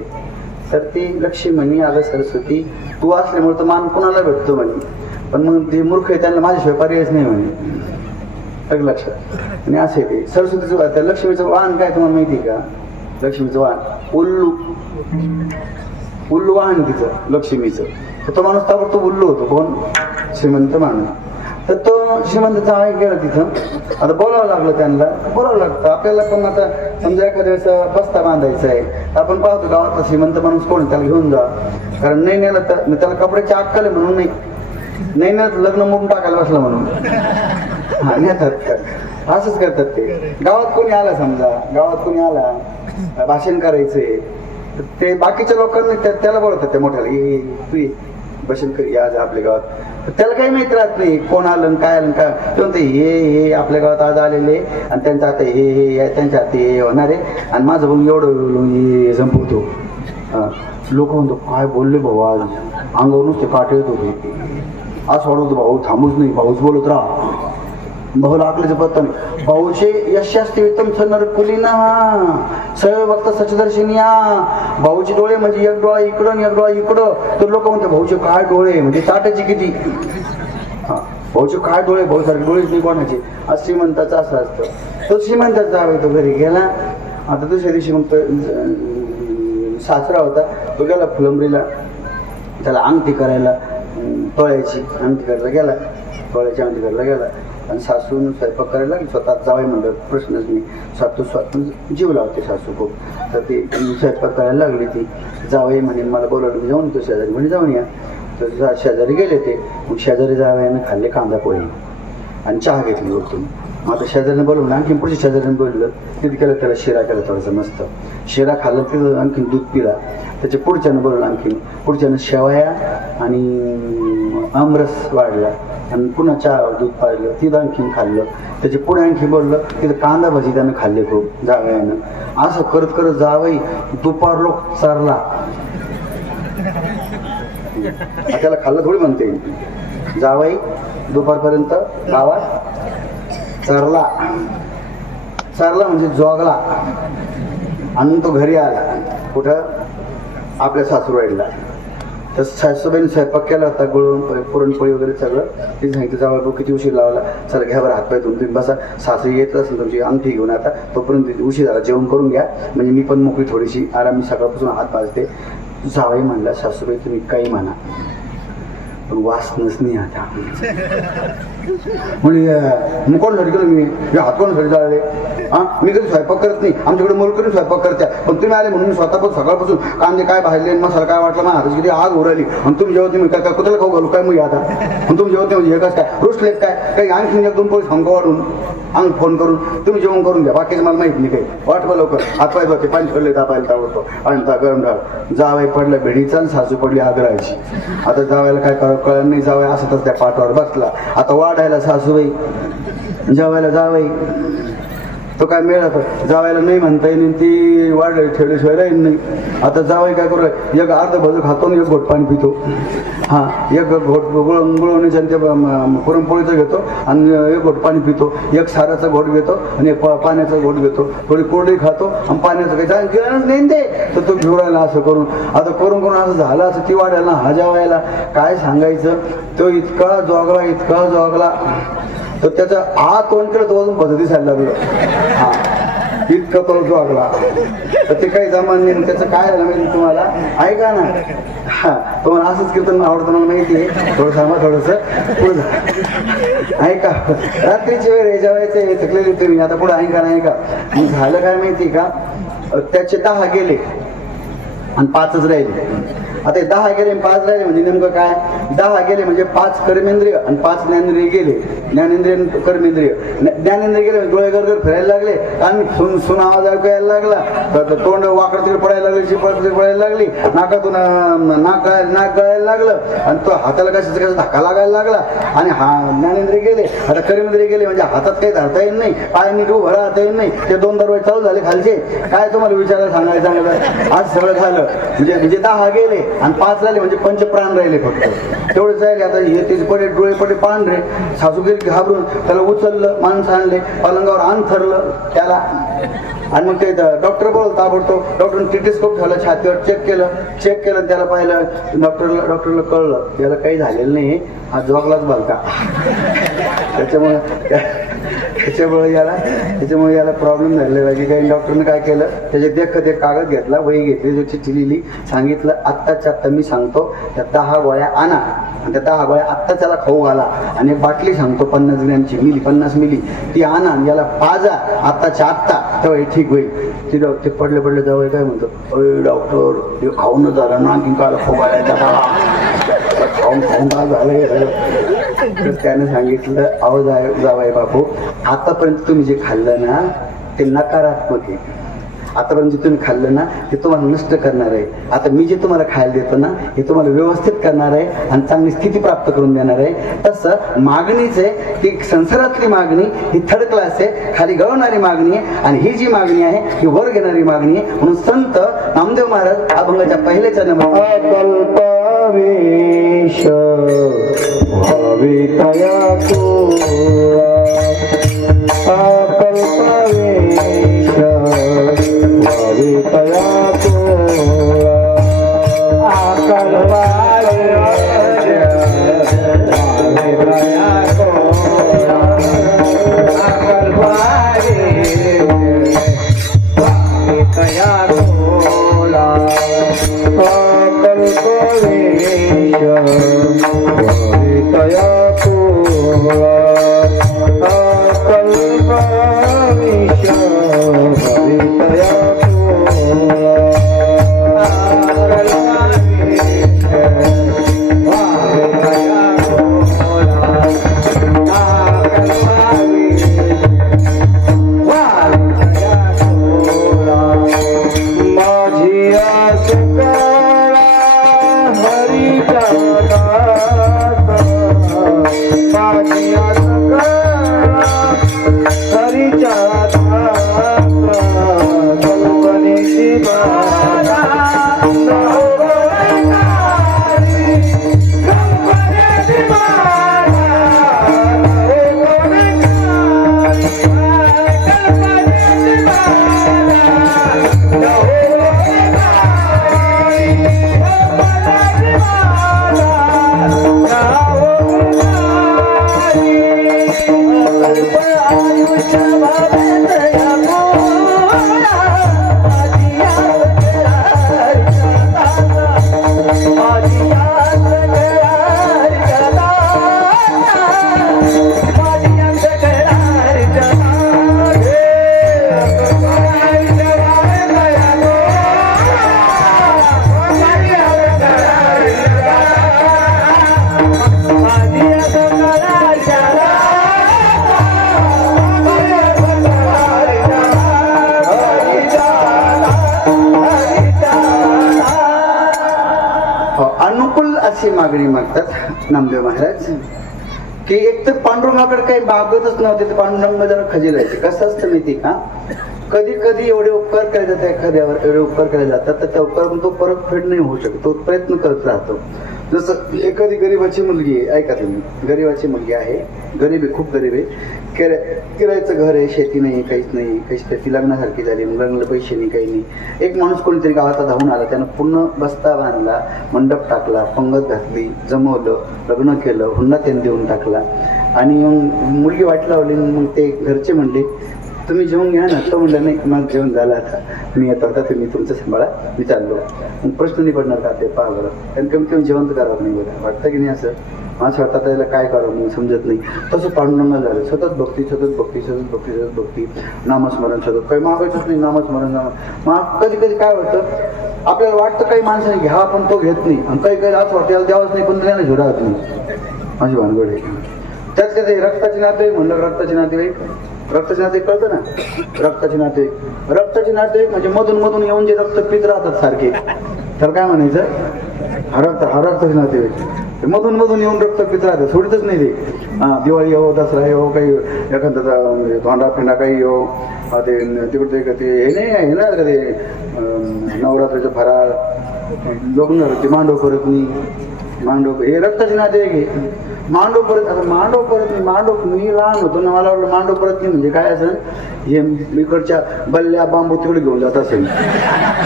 तर ती लक्ष्मी म्हणे, अगं सरस्वती तू असल्यामुळे तर मान कुणाला भेटतो म्हणे, पण मग ते मूर्ख आहे त्यांना माझ्याशिवाय पर्यायच नाही म्हणे. लक्षात. आणि असे ते सरस्वतीचं त्या लक्ष्मीचं वाहन काय तुम्हाला माहिती का. लक्ष्मीचं वाहन उल्लू वाहन तिचं लक्ष्मीचं. तर तो माणूस ताबडतोब उल्लू होतो. कोण, श्रीमंत माणूस. तर तो श्रीमंत जावई गेला तिथं. आता बोलावं लागलं त्यांना, बोलावं लागतं आपल्याला पण. आता समजा एखाद्या वेळेस बस्ता बांधायचा आहे, आपण पाहतो गावातला श्रीमंत माणूस कोण, त्याला घेऊन जा. कारण नाही नेलं तर त्याला कपड्याची अक्कल आहे म्हणून नाही नेलं लग्न मोडून टाकायला बसलं म्हणून हा नेतात. असंच करतात ते. गावात कोणी आला, समजा गावात कोणी आला भाषण करायचंय, ते बाकीच्या लोकांना त्याला बोलवतात, त्या मोठ्याला तू भाषण कर आज आपल्या गावात. त्याला काही माहित राहत नाही कोण आलं काय आलं काय. ते म्हणते हे आपल्या गावात आज आलेले आणि त्यांचं आता हे त्यांच्या हाती हे होणार आहे आणि माझं बघून एवढं संपवतो. लोक म्हणतो काय बोलले भाऊ, आज अंगावर नुसते काटे येत होते. असं वाटत भाऊ थांबूच नाही, भाऊच बोलत राहा. भाऊला आकलीचं पत्ता नाही. भाऊचे यशास्ती वित्तम सनर कुलीना सय भक्त सचदर्शिनिया. भाऊचे डोळे म्हणजे एक डोळा इकडं आणि एक डोळा इकडं. तर लोक म्हणतात भाऊचे काय डोळे म्हणजे ताटाचे किती. भाऊचे काय डोळे, भाऊसारखे डोळेच नाही कोणाचे. आज श्रीमंताचं असं असतं. तो श्रीमंताचा जावं तो घरी गेला. आता दुसऱ्या दिवशी मग सासरा होता, तो गेला फुलंबरीला, त्याला अंगठी करायला, तोळ्याची अंगठी करायला गेला, तोळ्याची अंगठी करायला गेला. आणि सासून स्वयंपाक करायला लागली. स्वतः जावं म्हणलं प्रश्नच नाही. स्वतः जीव लावते सासू खूप. तर ती स्वयंपाक करायला लागली. ती जावई म्हणे मला बोलवलं, जाऊन तो शेजारी म्हणे जाऊन या. तर शेजारी गेले ते. मग शेजारी जावयानं खाल्ले कांदा पोळी आणि चहा घेतली वरतून. मग आता शेजारीने बोलवलं, आणखी पुढच्या शेजारीने बोललं. तिथे केलं, त्याला शिरा केला थोडंसं मस्त. शिरा खाल्लं, तिथं आणखीन दूध पिला. त्याच्या पुढच्यानं बोलवलं, आणखीन पुढच्यानं शेवया आणि आमरस वाढला. आणि पुन्हा चहा दूध पाहिलं, तिथं आणखीन खाल्लं. त्याच्या पुढे आणखी बोललं, तिथं कांदा भजी त्यानं खाल्ले खूप जावयानं. असं करत करत जावई दुपार लोक चारला. त्याला खाल्लं थोडी म्हणते. जावई दुपारपर्यंत गावात चरला. चरला म्हणजे जोगला. आणि तो घरी आला. कुठं? आपल्या सासूरवाडीला. तर सासूबाईने स्वयंपाक केला होता, गुळवून पुरणपोळी वगैरे सगळं. ती सांगितलं जावं किती उशीर लावला, चला घ्या बरं हातपाय धुवून तुम्ही बसा. सासू येत असेल तुमची अंगठी घेऊन, आता तोपर्यंत उशीर झाला, जेवण करून घ्या म्हणजे मी पण मोकळी थोडीशी आराम. मी सकाळपासून हात पाजते. जावई म्हणला, सासूबाई तुम्ही काही म्हणा पण वास नसणी आता. म्हणजे मग कोणासाठी केलं मी हात कोणासाठी जाळले? मी कधी स्वयंपाक करत नाही, आमच्याकडे मोलकरी स्वयंपाक करत्या. पण तुम्ही आले म्हणून स्वतःपासून सकाळपासून कांदे काय भाजले, मसाला काय वाटला, माझ्या हाताची किती आग उराली. आणि तुम्ही जेव्हा तुम्ही काय कुत्र्याला खाऊ घालू काय मग आता? आणि तुम्ही जेव्हा म्हणजे हे काय रुसलेत काय काही आणखीन एक दोन पोळी सांगा वाढून अंग फोन करून तुम्ही जेवण करून घ्या, बाकीचं मला माहित नाही काही. वाटवा लवकर. हातपाय धुवायचे, पाणी ठेवले तापायला ताबडतो आणि गरम डाळ. जावई पडला भेडीचा आणि सासू पडली आग्रहाची. आता जावायला काय करावं कळलं नाही. जावई असतच त्या पाठावर बसला. आता वाढायला सासूबाई, जेवायला जावई. तो काय मिळत जावायला नाही म्हणता येईल, ती वाढ ठेवल्याशिवाय राहील नाही. आता जावई काय करू, एक अर्ध भजू खातो आणि एक घोट पाणी पितो. एक घोट गुळवणीच्या ते पुरणपोळीचं घेतो आणि एक घोट पाणी पितो. एक साराचा घोट घेतो आणि एक पाण्याचा घोट घेतो. थोडी कोरडी खातो आणि पाण्याचं काही गिळणच नाही ते. तर तो घेऊन असं करून आता करून करून असं झालं. असं ती वाढायला हा जेवायला काय सांगायचं. तो इतका जोगला, इतका जोगला. तर त्याचं तोंड केलं तो अजून भज दिसायला लागलं. इतकं तो जोगला. तर ते काही जमान नाही. त्याचं काय झालं माहिती तुम्हाला? ऐका ना. तुम्हाला असंच कीर्तन आवडतं मला माहिती आहे. थोडं सांगा, थोडंसं पुढं ऐका. रात्रीची वेळ जेवायचे थकलेली तुम्ही. आता पुढे ऐका ना, ऐका. मग झालं काय माहिती का, त्याचे 10 गेले आणि 5च राहिले. आता 10 गेले आणि 5 राहिले म्हणजे नेमकं काय? 10 गेले म्हणजे 5 कर्मेंद्रिय आणि 5 ज्ञानेंद्रिय गेले. ज्ञानेंद्रिय कर्मेंद्रिय. ज्ञानेंद्रिय गेले म्हणजे डोळे गरगर फिरायला लागले आणि सुन आवाज ऐकायला लागला. तर तोंड वाकड तिकडे पडायला लागले, चिपड तिकडे पडायला लागली, नाकातून नाक गळायला लागलं आणि तो हाताला कशाचा धक्का लागायला लागला. आणि ज्ञानेंद्रिय गेले. आता कर्मेंद्रिय गेले म्हणजे हातात काही धरता येत नाही, पाय नीट उभं राहता येत नाही. ते 2 दरवाजे चालू झाले खालचे. काय तुम्हाला विचारायला सांगायचं आज सगळं झालं म्हणजे 10 गेले आणि 5 राहिले म्हणजे पंचप्राण राहिले फक्त. तेवढेच राहिले. आता हे तेच पडे डोळे पडे पांढरे. सासू गेली घाबरून, त्याला उचललं, माणसं आणले, पलंगावर अंथरलं त्याला. आणि मग ते डॉक्टर बोलतो ताबडतोब. डॉक्टरने टेलिस्कोप ठेवला, छातीवर चेक केलं त्याला पाहिलं. डॉक्टरला कळलं त्याला काही झालेलं नाही, हा जोगलाच भलका. त्याच्यामुळे याला प्रॉब्लेम झालेला आहे. काही डॉक्टरने काय केलं, त्याच्या देखत एक कागद घेतला, वही घेतली, त्याची चिठ्ठी लिहिली. सांगितलं आत्ताच्या आत्ता मी सांगतो त्या 10 गोळ्या आणा आणि त्या 10 गोळ्या आत्ता त्याला खाऊ घाला. आणि एक बाटली सांगतो 50 ग्रॅमची 50 मिली ती आणा आणि याला पाजा आत्ताच्या आत्ता, तेव्हा ठीक होईल. ते पडले जावं काय म्हणतो, अरे डॉक्टर हे खाऊन झालं ना, आणखी काय खाऊ घालायचा खाऊन काय झालं. तर त्याने सांगितलं, अहो जावई बापू, आतापर्यंत तुम्ही जे खाल्लं ना ते नकारात्मक आहे. आतापर्यंत जे तुम्ही खाल्लं ना ते तुम्हाला नष्ट करणार आहे. आता मी जे तुम्हाला खायला देतो ना हे तुम्हाला व्यवस्थित करणार आहे आणि चांगली स्थिती प्राप्त करून देणार आहे. तसं मागणीच आहे ती संसारातली मागणी ही थर्ड क्लास आहे, खाली गळवणारी मागणी आहे. आणि ही जी मागणी आहे ही वर घेणारी मागणी आहे. म्हणून संत नामदेव महाराज अभंगाच्या पहिल्या चरणामध्ये अनुकूल अशी मागणी मागतात नामदेव महाराज की एक तर पांडुरंगाकडे काही मागतच नव्हते तर पांडुरंग जरा खजिलायचे. कसं असतं माहिती का, कधी कधी एवढे उपकार केले जातात एखाद्यावर, एवढे उपकार केले जातात तर त्या उपकार तो परत फेड नाही होऊ शकतो, तो प्रयत्न करत राहतो. जसं एखादी गरीबाची मुलगी आहे, ऐका तुम्ही, गरीबाची मुलगी आहे, गरीब आहे, खूप गरीब आहे, किरायचं घर आहे, शेती नाही, काहीच नाही, काहीच ती लग्नासारखी झाली, लग्नाला पैसे नाही, काही नाही. एक माणूस कोणीतरी गावात धावून आला, त्यानं पूर्ण बस्ता बांधला, मंडप टाकला, पंगत घातली, जमवलं, लग्न केलं, हुंडा त्यांनी देऊन टाकला. आणि मग मुलगी वाट लावली. मग ते घरचे म्हणले तुम्ही जेवून घ्या ना. तो म्हणला नाही मला जेवण झालं, आता मी येतो, आता तुम्ही तुमचं सांभाळा, मी चाललो. मग प्रश्न नाही पडणार का ते पहा बरं, कारण कमी कमी जेवण तर करावं नाही बरं, वाटतं की नाही असं. माझं वाटतं त्याला काय करावं म्हणून समजत नाही. तसं पांडुरंग झालं, सतत भक्ती, सतत भक्ती, सतत भक्ती, सतत भक्ती, नामस्मरण सतत, काही मागायचंच नाही, नामस्मरण. मग कधी कधी काय होतं, आपल्याला वाटतं काही माणसाने घ्या पण तो घेत नाही, आणि काही काही असं वाटतं याला द्यावंच नाही पण त्याला झुडावत नाही, माझी भानगड आहे. त्याच काय रक्ताचे नातेवाईक म्हणलं, रक्ताचे नातेवाईक, रक्ताचे नातेवाईक कळतं ना, रक्ताचे नातेवाईक, रक्ताचे नातेवाईक म्हणजे मधून मधून येऊन जे रक्त पित राहतात सारखे, तर काय म्हणायचं, हा रक्ताचे नातेवाईक मधून मधून येऊन रक्त पित राहतात, सोडतच नाही ते. दिवाळी येऊ, दसरा येऊ, काही एखादा धोंडा फिंडा काही येऊ, ते तिकडे ते हे नाही आहे ना का ते नवरात्रीचं फराळ, लग्न ते मांडव परत नाही, मांडव हे रक्ताचे नातेवाईक आहे. मांडव परत, आता मांडव परत नाही, मांडव मी लहान होतो ना, मला वाटलं मांडव परत नाही म्हणजे काय असेल, हे इकडच्या बल्ल्या बांबू तिकडे घेऊन जात असेल,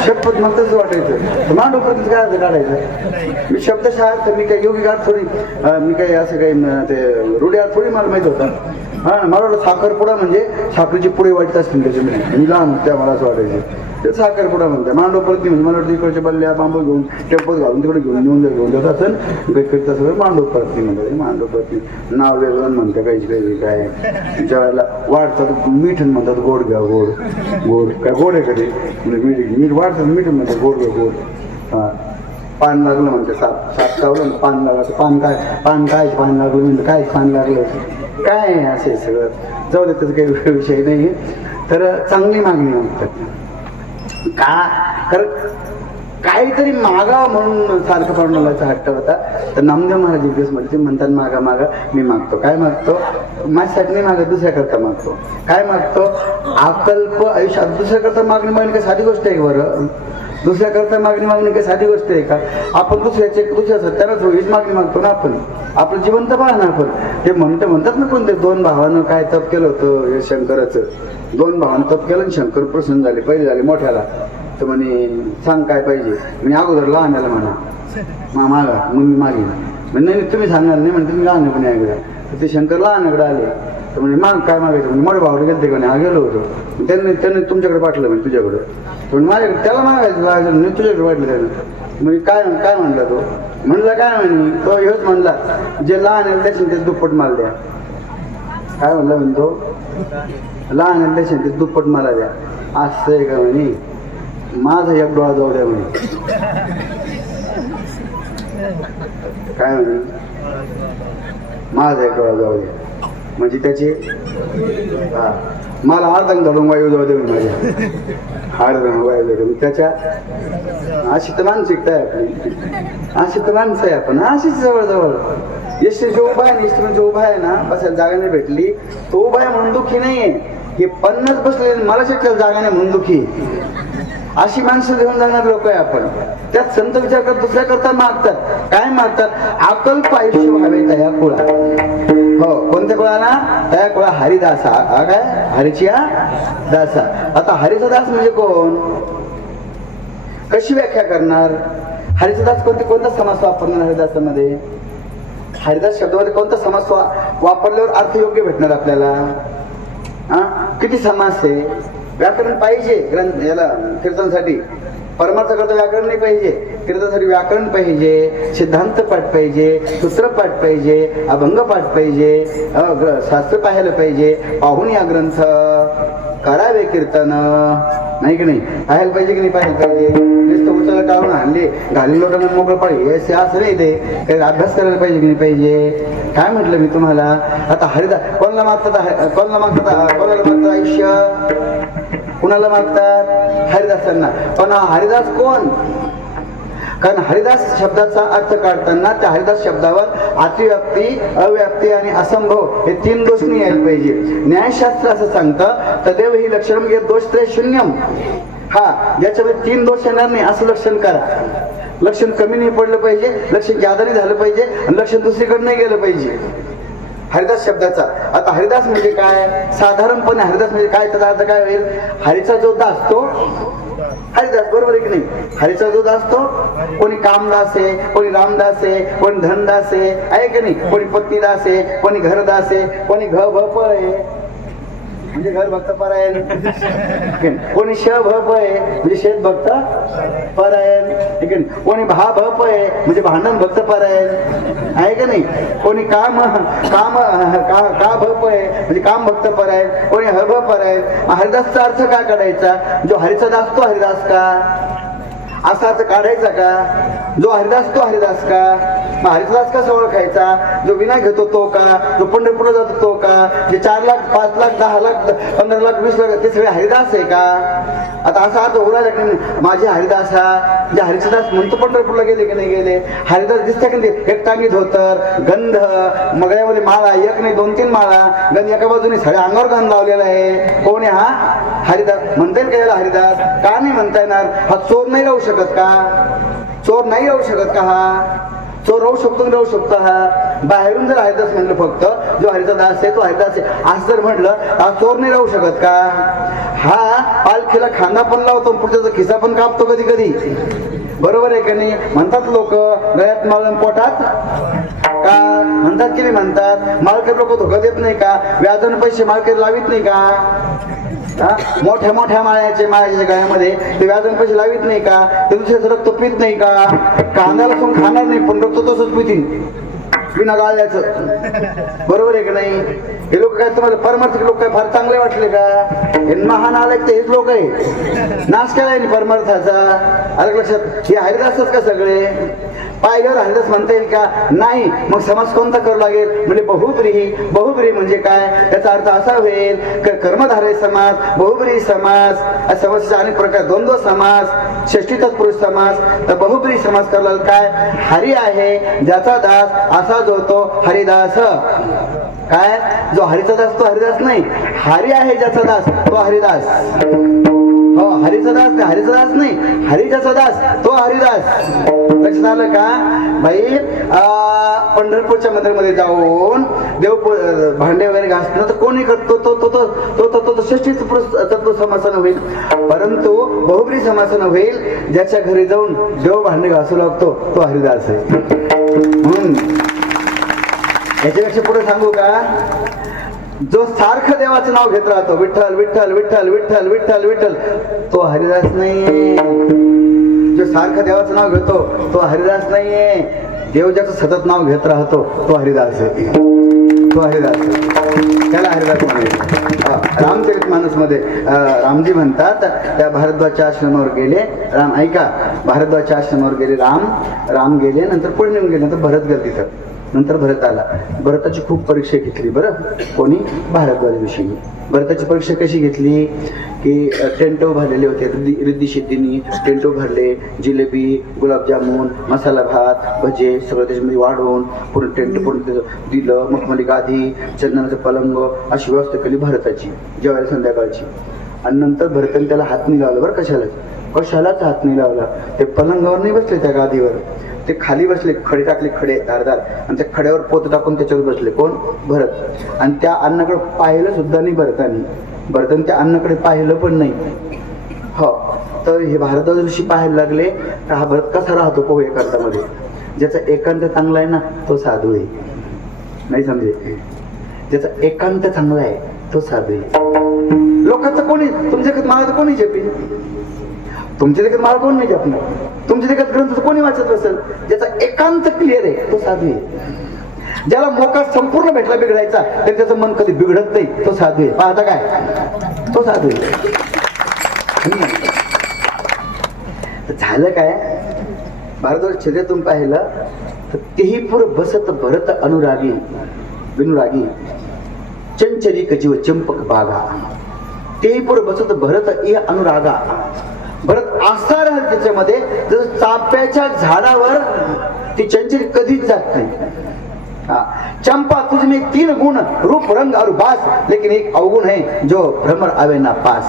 शपथ मग तसं वाटायचं. मांडव परत काय असं काढायचं, मी शब्दशः तर मी काही योगी गाठ थोडी, मी काही असं काही ते रुड्या थोडी मला माहित होतं. हा मला वाटलं साखरपुडा म्हणजे साखरेची पुढे वाटत असतील त्याच्यामध्ये, मी लहान होत्या मला असं वाटायचं ते साखरपुडा म्हणते. मांडव परत नाही म्हणजे मला वाटतं इकडच्या बल्ल्या बांबू घेऊन टेपत घालून तिकडे घेऊन जात असेल, काही तसं मांडव परत नाही म्हणतात. मांडव परत नाही नाव वेगळं म्हणते, काही काय ज्या वेळेला वाढतात मीठ म्हणतात, गोड घ्या, गोड गोड काय गोड आहे कधी म्हणजे मीठ वाढतात, मीठ म्हणतात, गोड घ्या गोड. हां पान लागलं म्हणते, साप चावलं ना पान लागलं, पान काय पान लागलं म्हणतं, काय पान लागलं काय असे सगळं. जाऊ दे, त्याचं काही विषय नाही. तर चांगली मागणी मागतात का, कारण काहीतरी मागा म्हणून सारखं पांडुरंगाचा हट्ट होता. तर नामदेव महाराज एक दिवस म्हणते, म्हणतात मागा मागा, मी मागतो. काय मागतो, माझ्यासाठी नाही मागत, दुसऱ्याकरता मागतो. काय मागतो, अकल्प आयुष्यात. दुसऱ्याकरता मागणी काही साधी गोष्ट आहे बरं, दुसऱ्याकरता मागणी काही साधी गोष्ट आहे का. आपण दुसऱ्या सत्यानंच हीच मागणी मागतो ना, आपण आपलं जीवन तर पाहा ना. आपण ते म्हणतात ना, कोणते दोन भावानं काय तप केलं होतं शंकराचं, दोन भावानं तप केलं आणि शंकर प्रसन्न झाले. पहिले झाले मोठ्याला, तर म्हणे सांग काय पाहिजे, मी अगोदर लहानाला म्हणा मागा, मग मी मागेन. म्हणजे नाही तुम्ही सांगणार नाही म्हणते, मी लहानपणे ऐकलं. तर ते शंकर लहानाकडे आले, तर म्हणजे माग काय मागायचं, म्हणजे मोठ्या भावाला गेलते का नाही, गेलो होतो. त्यांनी तुमच्याकडे पाठवलं म्हणजे तुझ्याकडं, पण माझ्याकडे त्याला मागायचं मी तुझ्याकडे पाठलं त्यानं. म्हणजे काय म्हणला तो, म्हणलं काय म्हणे तो हेच म्हणला, जे लहान आहे त्याच्या ते दुप्पट माल द्या. काय म्हणला म्हणतो, लहान आहे त्याच्या ते दुप्पट मला द्या. असं आहे का म्हणे, माझा एक डोळा जाऊ द्या म्हणे. काय म्हणे, माझा एक डोळा जाऊ द्या म्हणजे त्याचे हा मला अर्धंग धरून वायू जाऊ दे माझ्या, अर्धंग वायू जाऊ दे त्याच्या. अशी तर मानसिकता आहे आपली, अशी तर माणसं आहे आपण, अशीच जवळजवळ. एसटी जो उभा आहे, एसटी जो उभा आहे ना, बसायला जागा नाही भेटली, तो उभा आहे म्हणून दुःखी नाहीये. हे 50 बसले मला शिकलं जागा नाही म्हणून दुःखी. अशी माणसं घेऊन जाणारे लोक आहे आपण. त्यात संत विचार करत दुसऱ्या करता मागतात. काय मागतात, अकल्प आयुष्य व्हावे तया कुळा. हो, कोणत्या कुळाला, तया कुळा हरिदासा. काय हरीचिया दासा. आता हरीचा दास म्हणजे कोण, कशी व्याख्या करणार. हरीचा दास कोणता समास वापरणार हरिदासामध्ये, हरिदास शब्दामध्ये कोणता समास वापरल्यावर अर्थ योग्य भेटणार आपल्याला. किती समास आहे. व्याकरण पाहिजे ग्रंथ याला कीर्तनासाठी. परमार्थ करता व्याकरण नाही पाहिजे, कीर्तनासाठी व्याकरण पाहिजे, सिद्धांत पाठ पाहिजे, सूत्र पाठ पाहिजे, अभंग पाठ पाहिजे, शास्त्र पाहायला पाहिजे. पाहून या ग्रंथ करावे कीर्तन, नाही की नाही, पाहायला पाहिजे की नाही पाहायला पाहिजे. नुसतं उचल टाळून आणले घाली लोटांना मोकळं पाहिजे असं नाही. ते काही अभ्यास करायला पाहिजे की नाही पाहिजे. काय म्हटलं मी तुम्हाला. आता हरिदास कोणाला मागतात, कोणाला मागतात आयुष्य, कुणाला मागतात, हरिदासांना. पण हा हरिदास कोण, कारण हरिदास शब्दाचा अर्थ काढताना त्या हरिदास शब्दावर अतिव्याप्ती, अव्याप्ती आणि असंभव हे 3 दोष नाही यायला पाहिजे. न्यायशास्त्र असं सांगतं, तदेव ही लक्षणम यत् दोषत्रय शून्यम. हा, ज्याच्यामध्ये 3 दोष येणार नाही असं लक्षण करा. लक्षण कमी नाही पडलं पाहिजे, लक्षण ज्यादा नाही झालं पाहिजे, आणि लक्षण दुसरीकडे नाही गेलं पाहिजे हरिदास शब्दाचा. आता हरिदास म्हणजे काय, साधारणपणे हरिदास म्हणजे काय, त्याचा अर्थ काय होईल, हरीचा जो दास तो हरिदास. बरोबर आहे की नाही. हरीचा जो दास तो, कोणी कामदास आहे, कोणी रामदास आहे, कोणी धनदास आहे की नाही, कोणी पत्नीदास आहे, कोणी घरदास आहे, कोणी घ आहे म्हणजे घर भक्त परायण, कोणी श भप आहे म्हणजे शेत भक्त परायण, ठीक आहे. कोणी भा भप आहे म्हणजे भांडण भक्त परायण आहे का नाही. कोणी काम का भप आहे म्हणजे काम भक्त परायण, कोणी ह भ परायण. हरिदासचा अर्थ काय काढायचा, जो हरीचा दास तो हरिदास का, असा अर्थ काढायचा का. जो हरिदास तो हरिदास का, मग हरिदास कसा ओळखायचा, जो विना घेतो तो का, जो पंढरपूरला जातो तो का, जे 4 लाख 5 लाख 10 लाख 15 लाख 20 लाख ते सगळे हरिदास आहे का. आता असा अर्थ उरायला की माझे हरिदास हा, जे हरिदास म्हणतो पंढरपूरला गेले की नाही गेले. हरिदास दिसते की नाही, एक टांगी धोतर, गंध, मगळ्यामध्ये माळा, एक नाही 2-3 माळा, गंध एका बाजूने सगळ्या अंगावर गंध लावलेला आहे. कोण आहे हा, हरिदास. म्हणता येईल का याला हरिदास, का नाही म्हणता येणार. हा चोर नाही राहू शकत का, चोर नाही राहू शकत का, हा चोर राहू शकतो, राहू शकतो. हा बाहेरून जर हरिदास म्हटलं फक्त, जो हरिचा दास आहे तो हरिदास आहे असं जर म्हटलं, हा चोर नाही राहू शकत का. हा पालखीला खांदा पण लावतो, पुढचा खिसा पण कापतो कधी कधी, बरोबर आहे का नाही. म्हणतात लोक गळ्यात माळून पोटात का, म्हणतात की नाही म्हणतात. मालकरी लोक धोका देत नाही का, व्याजाने पैसे मालकरी लावित नाही का. मोठ्या मोठ्या माळ्याच्या गळ्यामध्ये ते व्याजाने पैसे लावित नाही का, ते दुसऱ्याचं रक्त पित नाही का. कांद्याला सोडून खाणार नाही पण रक्त तसंच पितील बिना गाळ्याचं, बरोबर आहे की नाही. हे लोक काय तुम्हाला परमार्थिक लोक काय फार चांगले वाटले का, हे महान आले तर हेच लोक आहे. नाश केलाय परमार्थाचा, आलं लक्षात. हे हरिदासच का सगळे, पाहिल्यावर हरिदास म्हणता येईल का, नाही. मग समास कोणता करावा लागेल, म्हणजे बहुब्रीही. बहुब्रीही म्हणजे काय, त्याचा अर्थ असा होईल कर्मधारय समास, बहुब्रीही समास. समासाचे अनेक प्रकार, द्वंद्व समास, षष्टी तत्पुरुष समास. तर बहुब्रीही समास करायला काय, हरी आहे ज्याचा दास असा जो तो हरिदास. काय, जो हरीचा दास तो हरिदास नाही, हरी आहे ज्याचा दास तो हरिदास. हो, हरीचा दास नाही, हरीचा दास नाही, हरी ज्याचा दास तो हरिदास. लक्षात आलं का भाई. पंढरपूरच्या मंदिरामध्ये जाऊन देव भांडे वगैरे घासणं तर कोणी करतो, तो षष्टी तत्व समासन होईल. परंतु बहुब्री समासन होईल ज्याच्या घरी जाऊन देव भांडे घासू लागतो तो हरिदास आहे. म्हणून याच्यापेक्षा पुढे सांगू का, जो सारखं देवाचं नाव घेत राहतो, विठ्ठल विठ्ठल विठ्ठल विठ्ठल विठ्ठल विठ्ठल, तो हरिदास नाहीये. जो सारखं देवाचं नाव घेतो तो हरिदास नाहीये. देव ज्याचं सतत नाव घेत राहतो तो हरिदास आहे, तो हरिदास आहे. त्याला हरिदास म्हणायचं. रामचरितमानस मध्ये रामजी म्हणतात, त्या भारद्वाजच्या आश्रमावर गेले राम, ऐका, भारद्वाजच्या आश्रमावर गेले राम गेले, नंतर पुढे निघून गेले, नंतर भरत गेले तिथं, नंतर भरत आला. भरताची खूप परीक्षा घेतली बरं. कोणी? भारद्वाज ऋषींनी. भरताची परीक्षा कशी घेतली की टेंट उभारलेले होते, रिद्धी सिद्धींनी टेंट उभारले, जिलेबी, गुलाबजामुन, मसाला भात, भजे सगळं त्याच्यामध्ये वाढवून पूर्ण टेंट पूर्ण दिलं. मग म्हणजे गादी, चंदनाचं पलंग अशी व्यवस्था केली भरताची जेवायला संध्याकाळची. आणि नंतर भरताने त्याला हात नाही लावला बरं. कशालाच हात नाही लावला. ते पलंगावर नाही बसले, त्या गादीवर ते खाली बसले, खडे टाकले, खडे धारदार, आणि त्या खड्यावर पोत टाकून त्याच्यावर बसले. कोण? भरत. आणि त्या अन्नाकडे पाहिलं सुद्धा नाही भरताने त्या अन्नाकडे पाहिलं पण नाही. हो, तर हे भारद्वाज ऋषी पाहायला लागले हा भरत कसा राहतो पोह एकांतामध्ये. ज्याचा एकांत चांगला आहे ना तो साधू आहे, नाही समजे. ज्याचा एकांत चांगला आहे तो साधू आहे. लोकांचं कोणी तुमच्या मला तर कोणी जपेल, तुमच्या देखत मला कोण नाही जपणार, तुमच्या देखत ग्रंथ कोणी वाचत असेल. ज्याचा एकांत क्लिअर आहे तो साधू आहे. ज्याला मोका संपूर्ण भेटला बिघडायचा तरी त्याचं मन कधी बिघडत नाही तो साधू आहे. पाहता काय? तो साधू आहे. झालं काय? भारद्वाज छेद्यातून पाहिलं तर तेही पुरं बसत भरत अनुरागी विनुरागी चंचलिक जीव चंपक बागा. तेही पुरं बसत भरत ए अनुरागा. भरत असा राहील त्याच्यामध्ये जसं चाफ्याच्या झाडावर ती चंचली कधीच जात नाही. चंपा तुझ में 3 गुण रूप रंग और बास, लेकिन एक अवगुण है जो भ्रमर आवे ना पास.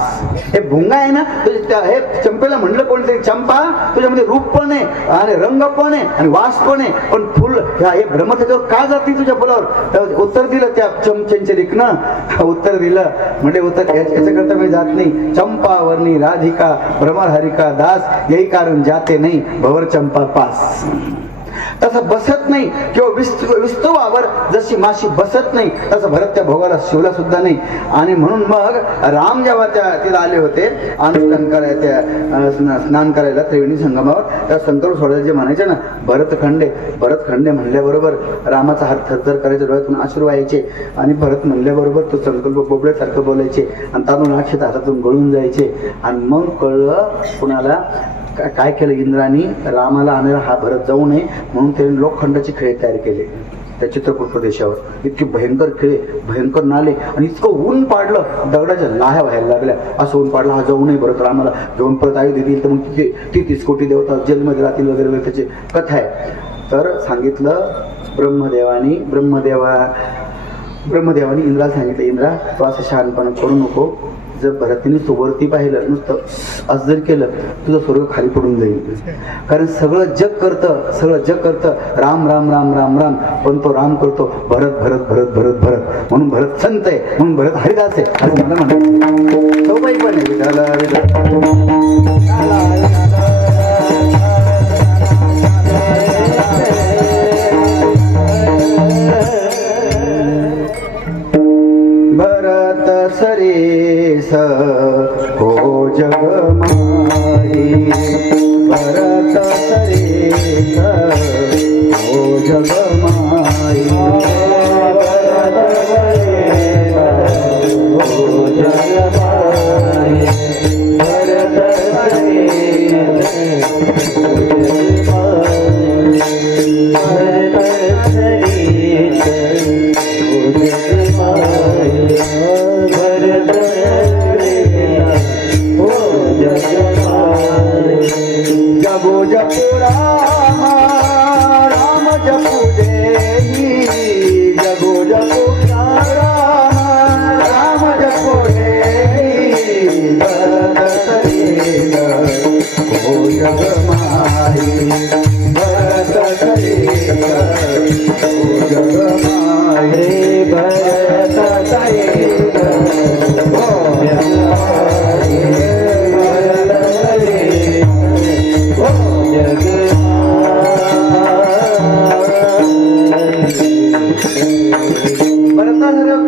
हे भुंगा आहे ना, हे चंपेला म्हणलं कोणतरी चंपा तुझ्यामध्ये रूप पण आहे आणि रंग पण आहे आणि वास पण आहे, पण फुल हे भ्रमर त्याच्यावर का जात नाही तुझ्या फुलावर? उत्तर दिलं त्या चंचलिकनं, उत्तर दिलं म्हणजे उत्तर याच्याकरता मी जात नाही. चंपा वर्णी राधिका भ्रमर हरिका दास, यही कारण जाते नाही भवर चंपा पास. तसं बसत नाही किंवा विस्तवावर जशी माशी बसत नाही तसं भरत त्या भोगाला शिवला सुद्धा नाही. आणि म्हणून मग राम जेव्हा त्या तिला आले होते अनुष्ठान करायला, स्नान करायला त्रिवेणी संगमावर, त्या संकल्प सोडायला जे म्हणायचे ना भरत खंडे म्हणल्याबरोबर रामाचा हात थरथर करायचा, डोळ्यातून अश्रू व्हायचे. आणि भरत म्हणल्याबरोबर तो संकल्प बोबड्यासारखं बोलायचे आणि तांदूळ अक्षत हातातून गळून जायचे. आणि मग कळलं कुणाला काय केलं इंद्राने, रामाला आणायला हा भरत जाऊ नये म्हणून त्याने लोखंडाचे खिळे तयार केले त्या चित्रकूट प्रदेशावर. इतके भयंकर खिळे, भयंकर नाले, आणि इतकं ऊन पाडलं दगडाच्या लाह्या व्हायला लागल्या. असं ऊन पाडलं हा जाऊ नये भरत रामाला घेऊन परत आई दिली तर मग तिथे 30 कोटी देवता जेलमध्ये राहतील वगैरे त्याची कथा आहे. तर सांगितलं ब्रह्मदेवानी इंद्राला सांगितलं, इंद्रा तो असं शहाणपणा करू नको. जर भरतीने सोबती पाहिलं नुसतं असं जर केलं तुझं स्वर्ग खाली पडून जाईल. कारण सगळं जग करतं राम राम राम राम राम, पण तो राम करतो भरत भरत भरत भरत भरत. म्हणून भरत संत आहे, म्हणून भरत हरिदास आहे असं मला म्हणतात. तो बाई पण भरत सरेस हो जग माई, भरत सरेस हो जग माई, भरत सरेस हो जग माई, भरत सरेस जगो जपो राम राम जपो देही, जगो जपो राम राम जपो देही, भरत सरेस हो जग माई, भरत सरेस हो जग माई, भरत सरेस हो जग माई.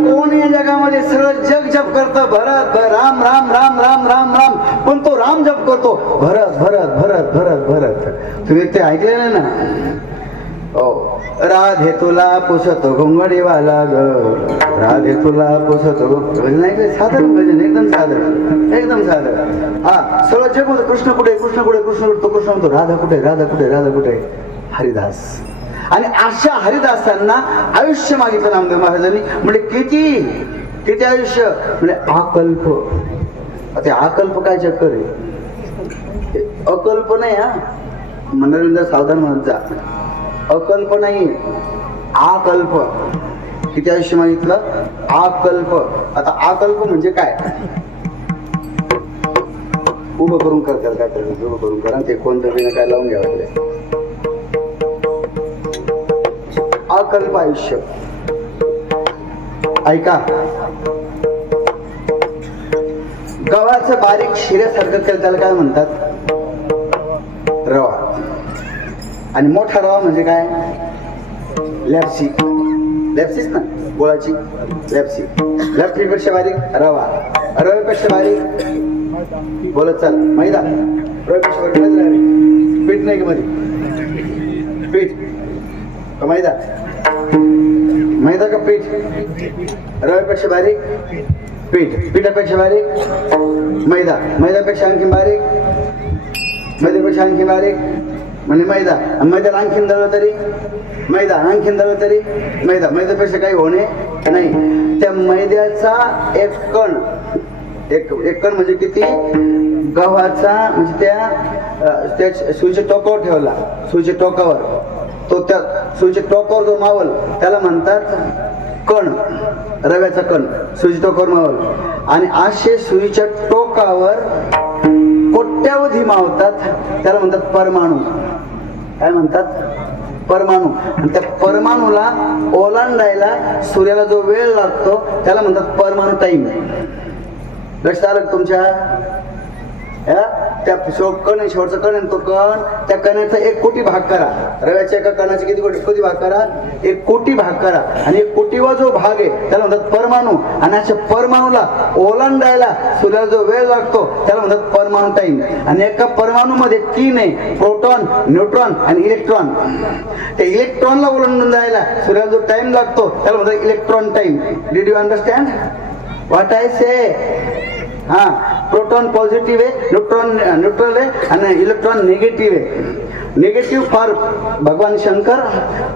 कोण या जगामध्ये सगळं जग जप करतं भरत राम राम राम राम राम राम, पण तो राम जप करतो भरत भरत भरत भरत भरत. तुम्ही ते ऐकले नाही ना? हो, राधे तुला पुसतो घोंगडीवाला ग, राधे तुला पुसतो भजन ऐकले, साधारण भजन, एकदम साधारण, एकदम साधारण. हा सगळं जग होतं कृष्ण कुठे, कृष्ण कुठे, कृष्ण कुठे, तो कृष्ण म्हणतो राधा कुठे, राधा कुठे, राधा कुठे. हरिदास. आणि अशा हरिदासांना आयुष्य मागितलं नामदेव महाराजांनी. म्हणजे किती आयुष्य, म्हणजे अकल्प. ते अकल्प काय चक्कर आहे, अकल्प नाही. हा मनोरंजन सावधान म्हणत जा, अकल्प नाही, आकल्प. किती आयुष्य मागितलं, आकल्प. आता आकल्प म्हणजे काय, उभं करून करतात, काय करतात, उभं करून करा, ते कोणतं बिना काय लावून घ्यावं. अकल्प आयुष्य. ऐका, गव्हाचं बारीक शिऱ्यासारखं केलं त्याला काय म्हणतात, रवा. आणि मोठा रवा म्हणजे काय, लॅप्सी. लॅप्सीच ना, गोळाची लॅप्सी. लॅप्सीपेक्षा बारीक रवा, रव्यापेक्षा बारीक बोलत चाल मैदा, रव्यापेक्षा बारीक मैदा. पीठ नाही का मध्ये, पीठ का मैदा, मैदा का पीठ, रव्यापेक्षा बारीक पीठ, पीठापेक्षा बारीक मैदा, मैद्यापेक्षा आणखी बारीक, मैद्यापेक्षा आणखी बारीक म्हणजे मैदा. मैद्याला आणखीन दळलं तरी मैदा, आणखीन दळलं तरी मैदा, मैद्यापेक्षा काही होणे नाही. त्या मैद्याचा एक कण, एक कण म्हणजे किती, गव्हाचा म्हणजे त्या सुईच्या टोकावर ठेवला, सुईच्या टोकावर, तो त्या सुईच्या टोकावर जो मावल त्याला म्हणतात कण, रव्याचा कण, सुईच्या टोकावर मावल. आणि असे सुईच्या टोकावर कोट्यावधी मावतात, त्याला म्हणतात परमाणू. काय म्हणतात, परमाणू. आणि त्या परमाणूला ओलांडायला सूर्याला जो वेळ लागतो त्याला म्हणतात परमाणु टाइम. लक्षात आलं तुमच्या, त्या कण, शेवटचा कण आहे तो कण, त्या कणाचा 1 कोटी भाग करा. रव्याच्या एका कणाचे किती कोटी भाग करा, 1 कोटी भाग करा. आणि 1 कोटीवा जो भाग आहे त्याला म्हणतात परमाणू. आणि अशा परमाणूला ओलांडायला सूर्याला जो वेळ लागतो त्याला म्हणतात परमाणु टाइम. आणि एका परमाणूमध्ये 3 आहे, प्रोटॉन, न्यूट्रॉन आणि इलेक्ट्रॉन. त्या इलेक्ट्रॉनला ओलांडून जायला सूर्याला जो टाइम लागतो त्याला म्हणतात electron time. Did you understand what I say? हा, प्रोटॉन पॉझिटिव्ह आहे, न्यूट्रल आहे आणि इलेक्ट्रॉन निगेटिव्ह आहे. निगेटिव्ह फॉर भगवान शंकर,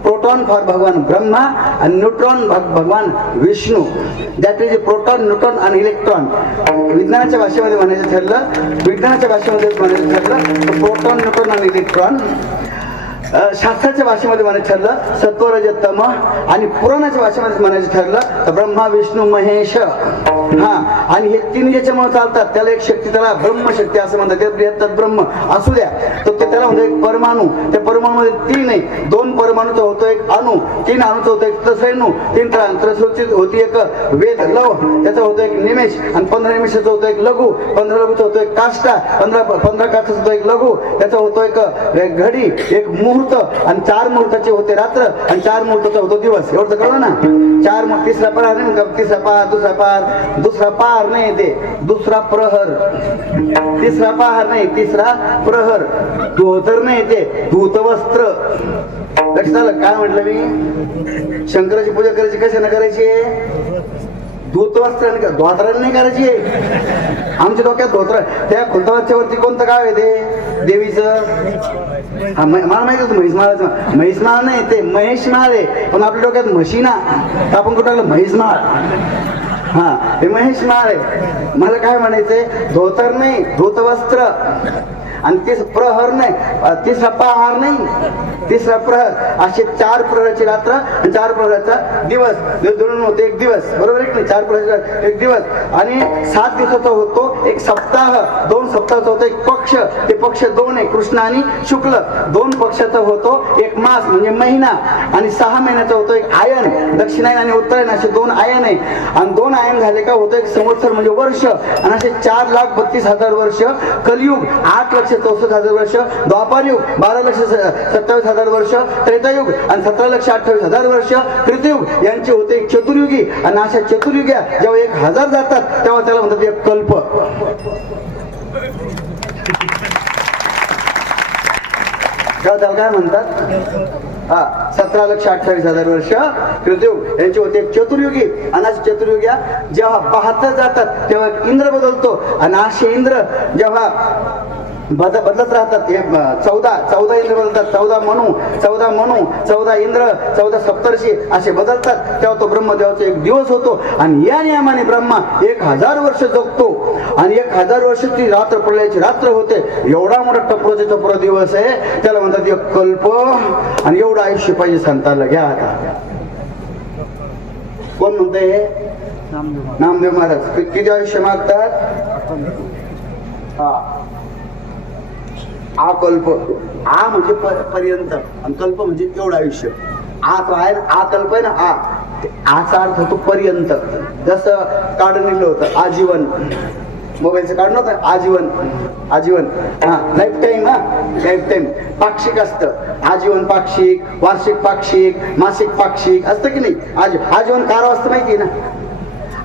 प्रोटॉन फॉर भगवान ब्रह्मा आणि न्यूट्रॉन भगवान Vishnu. That is proton, neutron आणि इलेक्ट्रॉन. विज्ञानाच्या भाषेमध्ये म्हणायचं ठरलं, विज्ञानाच्या भाषेमध्ये म्हणायचं ठरलं प्रोटॉन, न्यूट्रॉन आणि इलेक्ट्रॉन. शास्त्राच्या भाषेमध्ये म्हणायचं ठरलं सत्व रज तम. आणि पुराणाच्या भाषेमध्ये म्हणायचं ठरलं तर ब्रह्मा विष्णू महेश. हा, आणि हे 3 ज्याच्यामुळे चालतात त्याला एक शक्ती, त्याला ब्रह्मशक्ती असं म्हणतात. ते बृहत्तर ब्रह्म असू द्या, तर ते त्याला म्हणतो एक परमाणू. त्या परमाणूमध्ये 3 नाही, 2 परमाणूचा होतो एक अणू, 3 अणूचा होतो एक त्रसरेणू, 3 त्रसरेणूची होती एक वेद लव, त्याचा होतो एक निमेष, आणि 15 निमेषाचा होतो एक लघु, 15 लघुचा होतो एक काष्टा, 15 काष्टाचा होतो एक लघु, त्याचा होतो एक घडी, एक मुहूर्त, आणि 4 मुहूर्ताचे होते रात्र, आणि 4 मुहूर्ताचा होतो दिवस. एवढं कळलं ना. 4 तिसरा पहार नाही, तिसरा पहार, दुसरा पहार, दुसरा पहार नाही, ते दुसरा प्रहर. तिसरा पहार नाही, तिसरा प्रहर. धोतर नाही, ते धूतवस्त्र. लक्षात आलं काय म्हटलं मी? शंकराची पूजा करायची कशाने करायची? धूतवस्त्र, धोत्राने नाही करायची. आमच्या डोक्यात धोत्र. त्या खुलताबादच्या वरती कोणतं गाव आहे ते देवीचं? मला माहिती होतं म्हैसमाळाचं. म्हैसमाळ नाही, ते महेशमाळ आहे. पण आपल्या डोक्यात म्हशी ना, आपण कुठं टाकलं म्हैसमाळ. हा, हे महेशमाळ आहे. मला काय म्हणायचंय, धोतर नाही, धूतवस्त्र. आणि प्रहर नाही, तिसरा पहार नाही, तिसरा प्रहर. असे 4 प्रहराची रात्र आणि 4 प्रहराचा दिवस. धरून होते एक दिवस, बरोबर आहे की नाही? 4 प्रहराचा एक दिवस. आणि 7 दिवसाचा होतो एक सप्ताह, 2 सप्ताहाचा होतो एक पक्ष. ते पक्ष 2 आहे, कृष्ण आणि शुक्ल. 2 पक्षाचा होतो एक मास म्हणजे महिना. आणि 6 महिन्याचा होतो एक आयन, दक्षिणायन आणि उत्तरायण असे 2 आयन आहे. आणि 2 आयन झाले का होतो एक संवत्सर म्हणजे वर्ष. आणि असे 4,32,000 वर्ष कलियुग, 8,64,000 वर्ष द्वापारयुग, 12,27,000 वर्ष त्रेतायुग आणि 17,28,000 वर्ष कृतयुग यांचे होते एक चतुर्युगी. आणि अशा चतुर्युग्या जेव्हा 1000 जातात तेव्हा त्याला म्हणतात एक कल्प. त्याला काय म्हणतात? 17,28,000 वर्ष कृतयुग यांचे होते. एक चतुर्युगी आणि असे चतुर्युग्या जेव्हा पाहत जातात तेव्हा इंद्र बदलतो आणि असे इंद्र जेव्हा बदलत राहतात. हे 14 इंद्र बदलतात. 14 इंद्र 14 सप्तर्षी असे बदलतात. तेव्हा तो ब्रह्मदेवाचा एक दिवस होतो आणि या नियमाने ब्रह्मा 1000 वर्ष जगतो आणि 1000 वर्ष ती रात्र पडल्याची रात्र होते. एवढा मोठा टपरो दिवस आहे, त्याला म्हणतात एक कल्प. आणि एवढं आयुष्य पाहिजे संतांना. घ्या आता कोण म्हणते? नामदेव महाराज. किती आयुष्य मागतात? आ कल्प. आ म्हणजे पर्यंत आणि कल्प म्हणजे एवढं आयुष्य. आ तो आहे ना, आ कल्प आहे ना. आचा अर्थ होतो पर्यंत. जसं कार्ड निघलं होतं आजीवन, मोबाईलचं कार्ड नव्हतं, आजीवन लाईफ टाईम. लाईफ टाईम पाक्षिक असतं. आजीवन पाक्षिक, वार्षिक पाक्षिक, मासिक पाक्षिक असतं की नाही. आजीवन कारावास असतं माहिती आहे ना.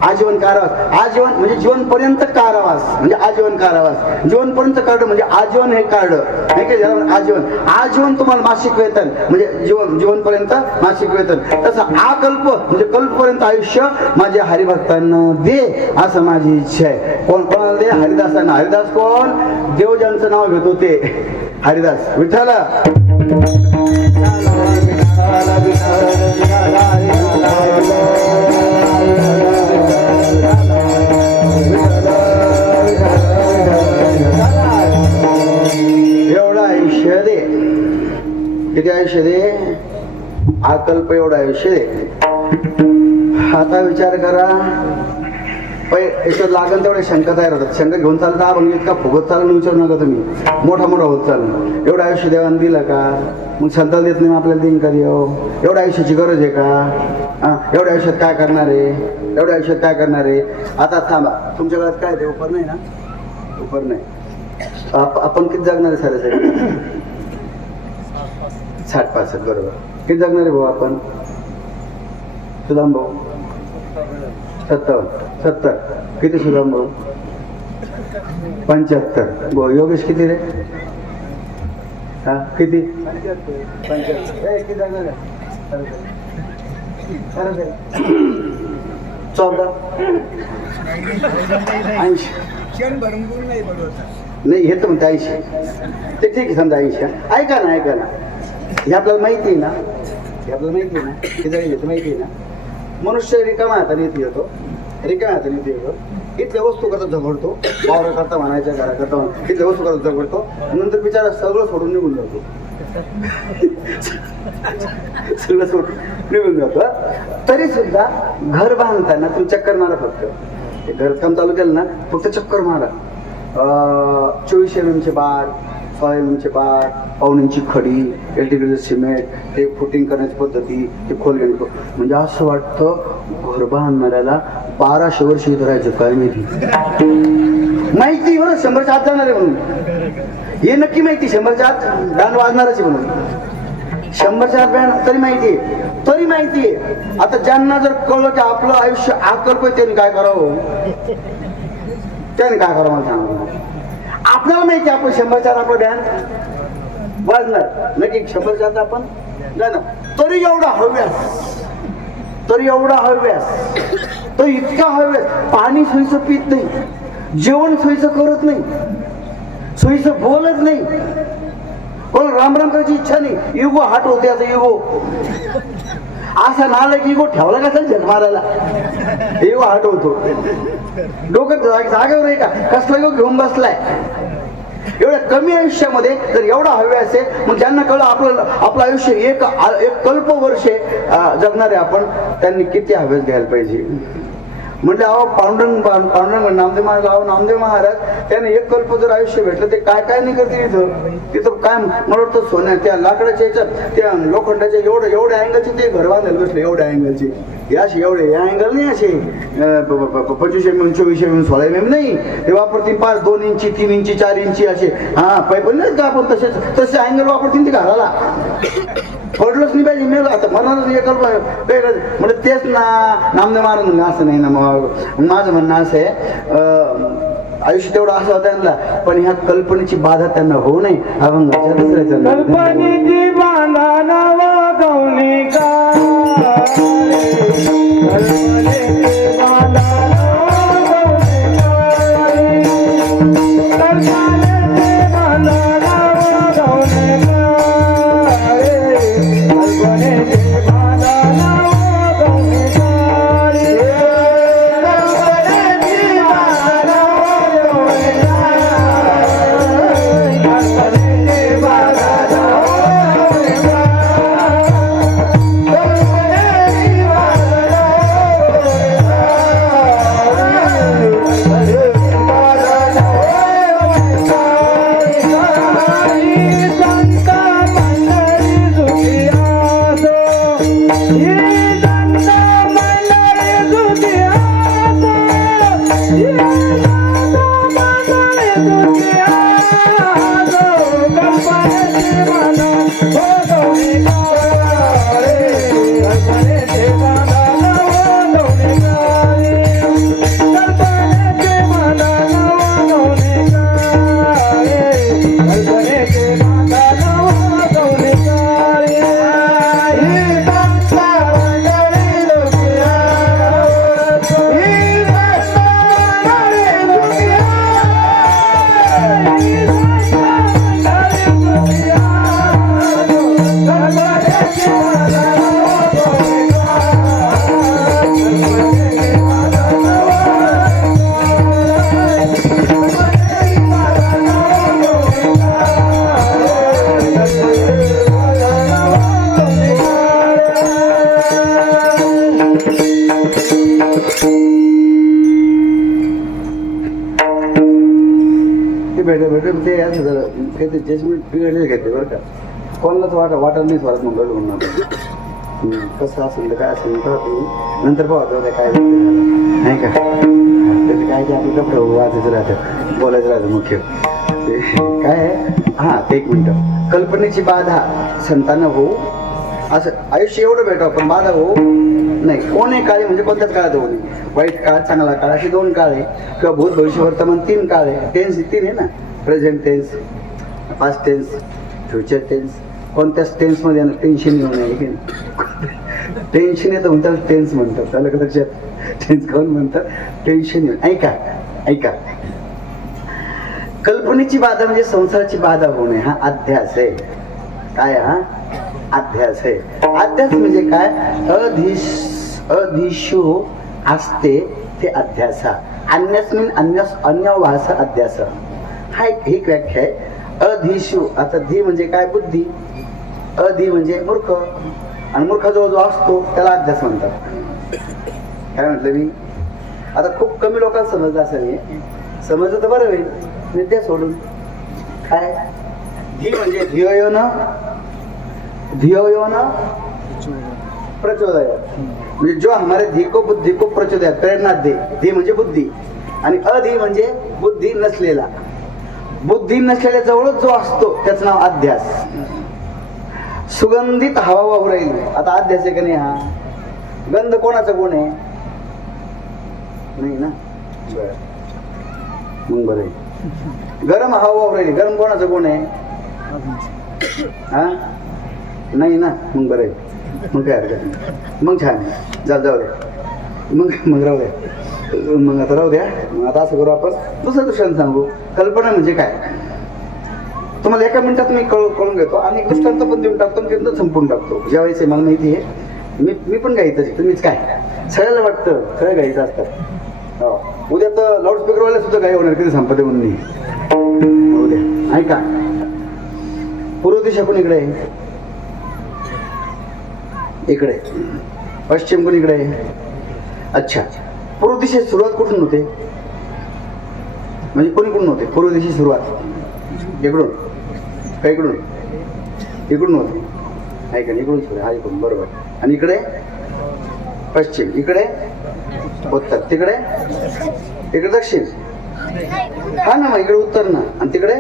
आजीवन कारावास. आजीवन म्हणजे जीवनपर्यंत कारावास म्हणजे आजीवन कारावास. जीवनपर्यंत कार्ड म्हणजे आजीवन हे कार्ड नाही का, ज्याला आजीवन तुम्हाला मासिक वेतन म्हणजे जीवनपर्यंत मासिक वेतन. तसं आ कल्प म्हणजे कल्पपर्यंत आयुष्य माझ्या हरिभक्तांना दे असं माझी इच्छा आहे. कोणाला दे? हरिदासांना. हरिदास कोण? देव ज्यांचं नाव घेतो ते हरिदास. विठ्ठल एवढं आयुष्य दे. किती आयुष्य दे? आकल्प एवढं आयुष्य दे. आता विचार करा, याच्यात लागण तेवढे शंका तयार होतात. शंका घेऊन चालत अभंग इतका फुगत चालणं विचारू नका तुम्ही. मोठा होत चालणं. एवढं आयुष्य देवानं दिलं का? मग संताला देत नाही आपल्याला देईन का देव? एवढ्या आयुष्याची गरज आहे का? एवढ्या आयुष्यात काय करणार आहे? एवढ्या आयुष्यात काय करणार आहे? आता थांबा, तुमच्या घरात काय ते उपर नाही ना? उपर नाही. आपण किती जगणार आहे सरासरी? 60-65 बरोबर. किती जगणार आहे भाऊ आपण? सुदाम भाऊ 70. किती सुदाम भाऊ? 75. योगेश किती रे? किती? 75. किती जगणार आहे? 14. 80. नाही हे तर म्हणते 80. ते ठीक आहे समजा 80. ऐका ना हे आपल्याला माहिती आहे ना. हे जरी घेतो माहिती आहे ना. मनुष्य रिकाम्या हाताने येतो. इथल्या वस्तू करता झगडतो. वावर करता म्हणायच्या, घरा करता इथल्या वस्तू करता झगडतो. नंतर बिचारा सगळं सोडून निघून जातो. तरी सुद्धा घर बांधताना तुम्ही चक्कर मारा. फक्त घर काम चालू केलं ना, फक्त चक्कर मारा. 24 mm बार, 6 mm बार, पाऊणींची खडी, एलटीडीचं सिमेंट, ते फुटिंग करण्याची पद्धती, ते खोल घेणं. म्हणजे असं वाटतं घर बांधणाऱ्याला 1200 वर्ष इथं राहायचं काय माहिती बरं. 100च्या आत जाणार आहे म्हणून हे नक्की माहिती. 100च्या आत बँड वाजणारच आहे म्हणून. 100च्या आत बँड तरी माहिती आहे. आता ज्यांना जर कळलं की आपलं आयुष्य आकल्प त्यांनी काय करावं? मला सांगा. आपल्याला माहिती आपण 100च्या आत आपलं बँड वाजणार नक्की. 100च्या आत आपण जाणार. तरी एवढा हव्यास, तो इतका हव्यास. पाणी सोयीचं पित नाही, जेवण सोयीचं करत नाही, सोयीचं बोलत नाही, कोण राम करायची इच्छा नाही. इगो हाट होते. आता इगो असा नालायक इगो ठेवला का जग मारायला? इगो हाट होतो. डोकं जागेवर आहे का? कसला इगो घेऊन बसलाय? एवढ्या कमी आयुष्यामध्ये जर एवढा हव्यास आहे, मग ज्यांना कळलं आपलं आयुष्य एक कल्प वर्षे जगणारे आपण, त्यांनी किती हव्यास घ्यायला पाहिजे. म्हणजे पांडुरंग नामदेव महाराज त्याने एक कल्प जर आयुष्य भेटलं, ते काय नाही करते तिथं काय मला वाटतं सोन्या त्या लाकडाच्या याच्यात त्या लोखंडाच्या एवढ्या अँगलचे ते घर बांधायला बसले. एवढ्या अँगलचे या अँगल नाही असे 25 mm 24 mm 16 mm नाही. ते वापरतील 5 2 इंची 3 इंची 4 इंची असे. पाईप नाही का आपण तसे अँगल वापरतील ते घराला. पडलोच नाही पाहिजे. मेल आता मनाला एक म्हणजे तेच ना. नामदेव महाराज म्हणलं असं नाही ना. मग माझं म्हणणं असं आहे, आयुष्य तेवढं असं होतं त्यांना, पण ह्या कल्पनेची बाधा त्यांना होऊ नये. अभंगाच्या दुसऱ्याच्या भेटेल ते असं झालं काही ते जजमेंट बिघडलेलं घेते बरं का. कोणालाच वाटत नाही स्वरात म्हणलं म्हणून कसं असेल तर काय असेल तर नंतर पाहत होत्या काय नाही का. त्याचे काय ते आपलं कपडे वाचायचं राहतं, बोलायचं राहतं मुख्य ते काय आहे. हां ते एक मिनटं. कल्पनेची बाधा संतांना होऊ असं आयुष्य एवढं भेटावं पण बाधा होऊ नाही. कोण आहे काळे म्हणजे कोणत्याच काळात होऊ नये. वाईट काळ चांगला काळ असे दोन काळ आहे किंवा भूत भविष्य वर्तमान तीन काळ आहे. टेन्स तीन आहे ना, present tense, past tense, future tense. कोणत्याच टेन्समध्ये टेन्शन येऊ नये की टेन्शन येतं म्हणतात टेन्स म्हणतात. त्याला का लक्षात टेन्स कोण म्हणतात टेन्शन येऊ. ऐका ऐका, कल्पनेची बाधा म्हणजे संसाराची बाधा होणे हा अध्यास आहे. काय हा अध्यास आहे. अध्यास म्हणजे काय, अधिशु असते ते अध्यासा. अन्यस्मिन अन्यवास अध्यास हा एक व्याख्या आहे. अधिशु आता धी म्हणजे काय बुद्धी, अधि म्हणजे मूर्ख आणि मूर्खाजवळ जो असतो त्याला अध्यास म्हणतात. काय म्हटलं मी आता खूप कमी लोकांना समजलं असेल. समजलं तर बरं होईल. विद्या सोडून काय धी म्हणजे धियो न प्रचोदयात म्हणजे जो हमारे धी को बुद्धी को प्रचोदयात प्रेरणा दे. धी म्हणजे बुद्धी आणि अधी म्हणजे बुद्धी नसलेला. बुद्धी नसलेल्या जवळच जो असतो त्याचं नाव अध्यास. सुगंधित हवा वाहू राहील आता अध्यास आहे का नाही. हा गंध कोणाचा गुण आहे नाही ना. मग बरं आहे. गरम हवा वाहू राहिली गरम कोणाचा गुण आहे हा नाही ना. मग बरं आहे. मग काय हरकत नाही. मग छान आहे. जाऊ द्या मग राहू द्या. मग आता राहू द्या. मग आता असं करू आपण दुसऱ्या सांगू. कल्पना म्हणजे काय तुम्हाला एका मिनिटात मी कळून घेतो आणि एक दृष्टांत पण देऊन टाकतो आणि संपून टाकतो. ज्यावेळेस मला माहिती आहे मी पण घ्यायचं. तुम्हीच काय सगळ्याला वाटतं सगळ्या घ्यायचं असतात. हो उद्या तर लाऊडस्पीकरवाले सुद्धा काय होणार कधी संपते म्हणून मी उद्या. ऐका पूर्व दिशा पण इकडे आहे, इकडे पश्चिम पण इकडे आहे. अच्छा पूर्व दिशेची सुरुवात कुठून होते म्हणजे कोणीकडून होते पूर्व दिशेची सुरुवात इकडून का इकडून होते. ऐका इकडून सुरुवात. हा इकडून बरोबर. आणि इकडे पश्चिम, इकडे उत्तर, तिकडे दक्षिण. हा ना मग इकडे उत्तर ना आणि तिकडे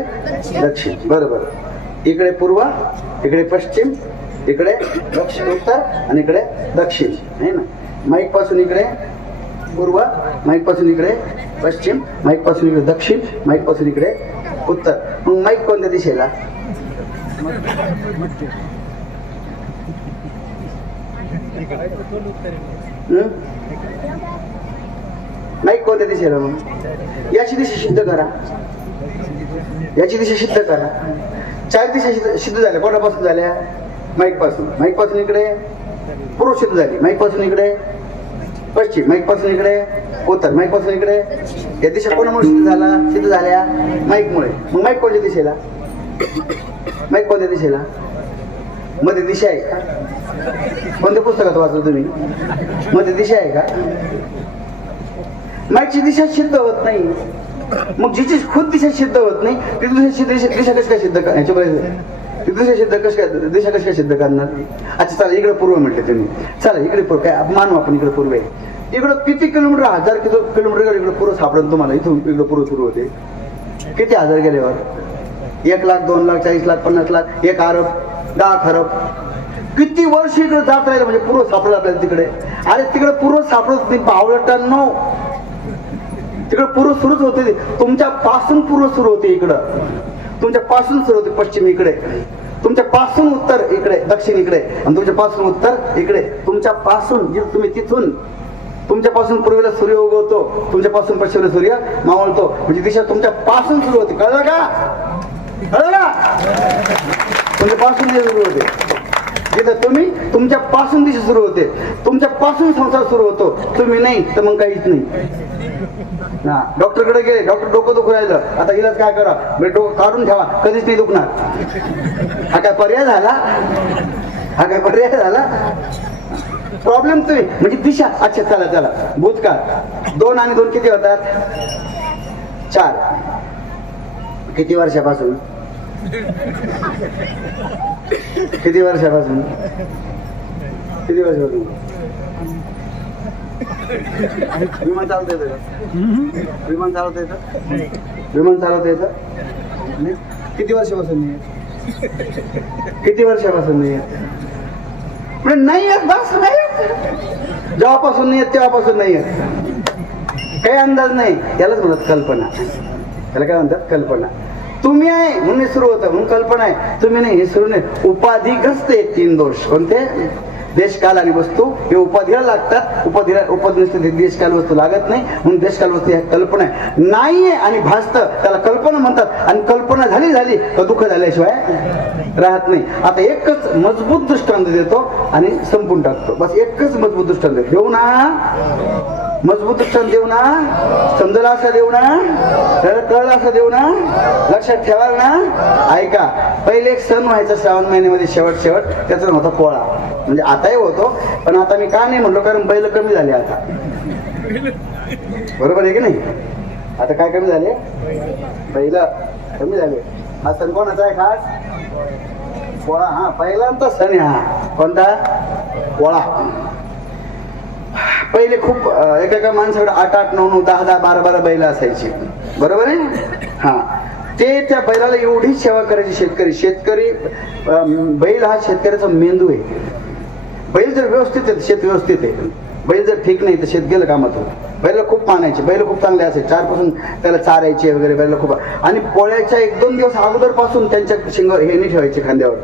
दक्षिण बरोबर. इकडे पूर्व, इकडे पश्चिम, इकडे दक्षिण उत्तर आणि इकडे दक्षिण आहे ना. माईक पासून इकडे पूर्व, माईक पासून इकडे पश्चिम, माईक पासून इकडे दक्षिण, माईक पासून इकडे उत्तर. मग माईक कोणत्या दिशेला माईक कोणत्या दिशेला मग? याची दिशा सिद्ध करा, याची दिशा सिद्ध करा. 4 दिशा सिद्ध झाल्या. कोणापासून झाल्या? माईक पासून. माईक पासून इकडे पूर्व सिद्ध झाली. माईक पासून इकडे पश्चिम. माईक पासून इकडे उत्तर. माईक पासून इकडे. या दिशा कोणामुळे सिद्ध झाल्या? माईकमुळे. मग माईक कोणत्या दिशेला? माईक कोणत्या दिशेला? मध्ये दिशा आहे का? कोणत्या पुस्तकात वाचलं तुम्ही? मध्ये दिशा आहे का? माईकची दिशा सिद्ध होत नाही. मग जिची खुद दिशा सिद्ध होत नाही ती दिशा कशी काय सिद्ध करणार? ती दिशा कशी काय सिद्ध करणार? अच्छा चला इकडे पूर्व म्हटले तुम्ही. चला इकडे पूर्व काय मानू आपण, इकडे पूर्व आहे. इकडं किती किलोमीटर, 1000 किलोमीटर इकडे पूर्व सापडेल तुम्हाला. इथून इकडे पूर्व सुरू होते. किती हजार गेल्यावर? 1 लाख, 2 लाख, 40 लाख, 50 लाख, 1 अरब, 10 खरब. किती वर्ष इकडे जात राहिले म्हणजे पूर्व सापडलं आपल्याला तिकडे. अरे तिकडे पूर्व सापडत नाही पावलटांनो. तिकडे पूर्व सुरूच होते. तुमच्या पासून पूर्व सुरू होते इकडं. तुमच्या पासून सुरू होते पश्चिम इकडे. तुमच्या पासून उत्तर इकडे, दक्षिण इकडे. आणि तुमच्या पासून उत्तर इकडे. तुमच्या पासून जे तुम्ही तिथून, तुमच्या पासून पूर्वेला सूर्य उगवतो, तुमच्या पासून पश्चिमेला सूर्य मावळतो. म्हणजे दिशा तुमच्या पासून सुरू होते. कळलं का? कळलं का? तुमच्या पासून जे सुरू होते तिथं तुम्ही, तुमच्या पासून दिशा सुरू होते. तुमच्या पासून संसार सुरू होतो. तुम्ही नाही तर मग काहीच नाही. हा डॉक्टरकडे गेले, डॉक्टर डोकं दुखू राहिलं, आता इलाज काय करा? डोकं काढून ठेवा, कधीच नाही दुखणार. हा काय पर्याय झाला? हा काय पर्याय झाला? प्रॉब्लेम तुम्ही म्हणजे दिशा. अच्छा चला चला भूतकाळ. 2 आणि 2 किती होतात? 4. किती वर्षापासून? किती वर्षापासून? किती वर्षापासून? विमान चालवता येतं का? विमान चालवता येतं? विमान चालवता येतं? किती वर्षापासून नाही? किती वर्षापासून नाही? नाही येत बस. नाही जेव्हापासून नाही येत तेव्हापासून नाही येत. काही अंदाज नाही. यालाच म्हणतात कल्पना. त्याला काय म्हणतात? कल्पना. तुम्ही आहे म्हणून हे सुरू होतं, म्हणून कल्पना आहे. तुम्ही नाही, हे सुरू नाही. उपाधिग्रस्त आहेत 3 दोष. कोणते? देशकाल आणि वस्तू. हे उपाधीला लागतात. उपाधी नसते देशकाल वस्तू लागत नाही. म्हणून देशकाल वस्तू ह्या कल्पना आहे. नाहीये आणि भासत त्याला कल्पना म्हणतात. आणि कल्पना झाली तर दुःख झाल्याशिवाय राहत नाही. आता एकच मजबूत दृष्टांत देतो आणि संपून टाकतो. बस एकच मजबूत दृष्टांत देऊ ना. मजबूत दृष्टांत देऊ ना. समजला असं देऊ ना. कळलं असं देऊ ना. लक्षात ठेवाल ना. ऐका, पहिले एक सण व्हायचा श्रावण महिन्यामध्ये शेवट त्याचा होता पोळा. म्हणजे आताही होतो, पण आता मी का नाही म्हणलो, कारण बैल कमी झाले आता. बरोबर आहे की नाही? आता काय कमी झाले? बैल कमी झाले. हा सण कोणाचा आहे खास? पोळा. हा पहिल्यांदा सण आहे हा. कोणता? पोळा. पहिले खूप एका माणसाकडे 8-8, 9-9, 10-10, 12-12 बैल असायची. बरोबर आहे? हा ते त्या बैलाला एवढी सेवा करायची शेतकरी. बैल हा शेतकऱ्याचा मेंदू आहे. बैल जर व्यवस्थित आहे शेत व्यवस्थित आहे. बैल जर ठीक नाही तर शेत गेलं कामातून. बैल खूप मानायचे. बैल खूप चांगले असायचे. 4 पासून त्याला चारायचे वगैरे बैल खूप. आणि पोळ्याच्या 1-2 दिवस अगोदर पासून त्यांच्या शिंगावर हे नाही ठेवायचे, खांद्यावर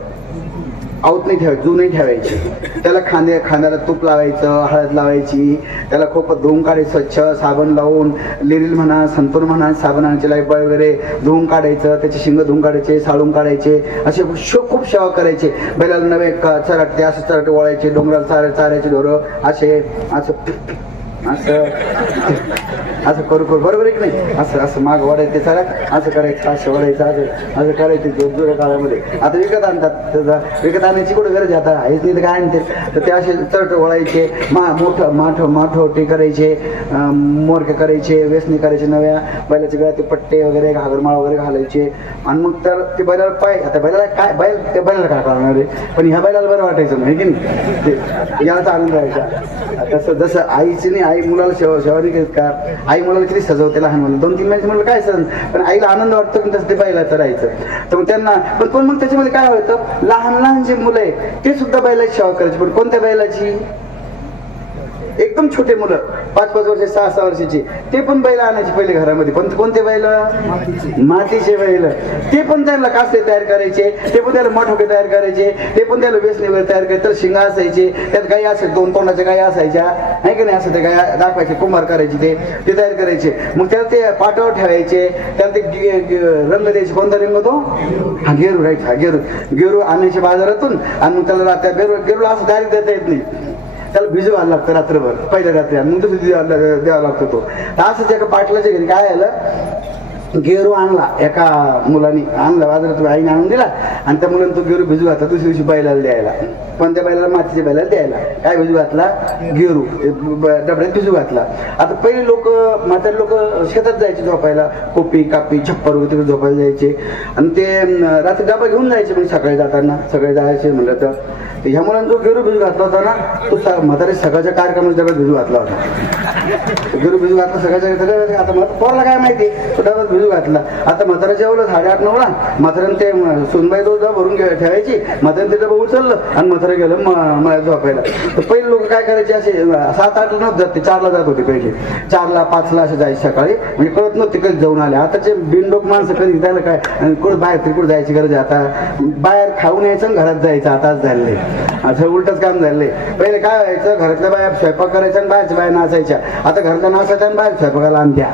आऊत नाही ठेवायची, जू नाही ठेवायची. त्याला खांद्याला तूप लावायचं, हळद लावायची. त्याला खूप धुवून काढायचं स्वच्छ, साबण लावून. लिरिल म्हणा, संतूर म्हणा, साबणाचे लाईफबॉय वगैरे धुवून काढायचं. त्याचे शिंग धुवून काढायचे, साळून काढायचे. असे खूप सेवा करायचे. बैलाला नवे चराटे, असं चराटे वळायचे. डोंगराला चारायचे ढोरं असे असं करू बरोबर आहे की नाही? असं माग वडायचे चारा, असं करायचं, असं वडायचं, असं करायचं जुन्या काळामध्ये. आता विकत आणतात. विकत आणायची कुठं गरज आहे आता? हेच नाही तर काय आणते. तर ते असे चरट वळायचे. माठोटे करायचे, मोरके करायचे, वेसणी करायचे. नव्या बैलाच्या गळ्यात ते पट्टे वगैरे, घागरमाळ वगैरे घालायचे. आणि मग तर ते बैलाला आता बैलाला काय त्या बैलाला काय करणार आहे? पण ह्या बैलाला बरं वाटायचं नाही की नाही? याचा आनंद व्हायचा. जसं आईची नाही, आई मुलाला सेवा नाही करत का? आई मुलाला किती सजवते लहान मुलं. 2-3 महिन्याचे मुलं काय सण, पण आईला आनंद वाटतो की तसं ते बैलाचं राहायचं. तर मग त्यांना पण मग त्याच्यामध्ये काय व्हायचं, लहान जे मुलं आहे ते सुद्धा बैलाची सेवा करायची. पण कोणत्या बैलाची? एकदम छोटे मुलं 5-5 वर्ष 6-6 वर्षाची, ते पण बैल आणायचे पहिले घरामध्ये. पण कोणते बैल? मातीचे बैल. ते पण त्याला कासले तयार करायचे, ते पण त्याला मठोके तयार करायचे, ते पण त्याला वेसणे तयार करायचे. तर शिंगा असायचे, त्यात गाई असायचे, 2 तोंडाच्या गाई असायच्या, नाही का नाही, असं ते गाय दाखवायचे, कुंभार करायचे, ते तयार करायचे. मग त्याला ते पाटावर ठेवायचे, त्याला ते रंग द्यायचे. कोणता रंग तो? हा गेरू, राईट. हा गेरू आणायचे बाजारातून. आणि मग त्याला गेरूला असं डायरेक्ट देता येत नाही, त्याला भिजू घालायला लागतं रात्रभर, पहिल्या रात्री, आणि मग दुसरी द्यावा लागतो तो. असंच एका पाटलाच्या घरी काय आलं, गेरू आणला, एका मुलाने आणला बाजारात, आईने आणून दिला, आणि त्या मुलाने तो गेरू भिजू घातला दुसऱ्या दिवशी बैलाला द्यायला. पण त्या बैलाला, मातीच्या बैलाला द्यायला काय भिजू घातला? गेरू डबड्यात भिजू घातला. आता पहिले लोक, म्हातारे लोक शेतात जायचे झोपायला, कोपी कापी छप्पर वगैरे झोपायला जायचे, आणि ते रात्री डबा घेऊन जायचे. म्हणजे सकाळी जाताना, सकाळी जायचे म्हणलं तर ह्या मुलांना जो गेरू भिजू घातला होता ना, तो म्हातारे सकाळच्या कार्यक्रमात डब्यात भिजू घातला होता. गेरू भिजू घातला सकाळच्या. आता पोराला काय माहिती, तो डब्यात भिजू घातला. आता म्हातारा जेवलं 8:30-9ला, म्हाताऱ्यानं ते सुनबाई तो डबा भरून ठेवायची, म्हाताऱ्यानं ते डबा उचललं आणि म्हातारा गेलं मला झोपायला. तर पहिले लोक काय करायचे, असे 7-8 ला जात, ते 4ला जात होते पहिले, 4ला 5ला असे जायचे सकाळी, म्हणजे कळत नव्हते कधी जाऊन आले. आताचे बिनडोक माणसं कधी जायला काय, कुठं बाहेर तिकडे जायची गरज आहे. आता बाहेर खाऊन यायचं आणि घरात जायचं, आताच झालंय. असं उलटच काम झालंय. पहिले काय व्हायचं, घरातल्या बाया स्वयंपाक करायच्या आणि बाहेरच्या बाया नाचायच्या. आता घरातल्या नाचायच्या आणि बाहेर स्वयंपाकाला आणत्या.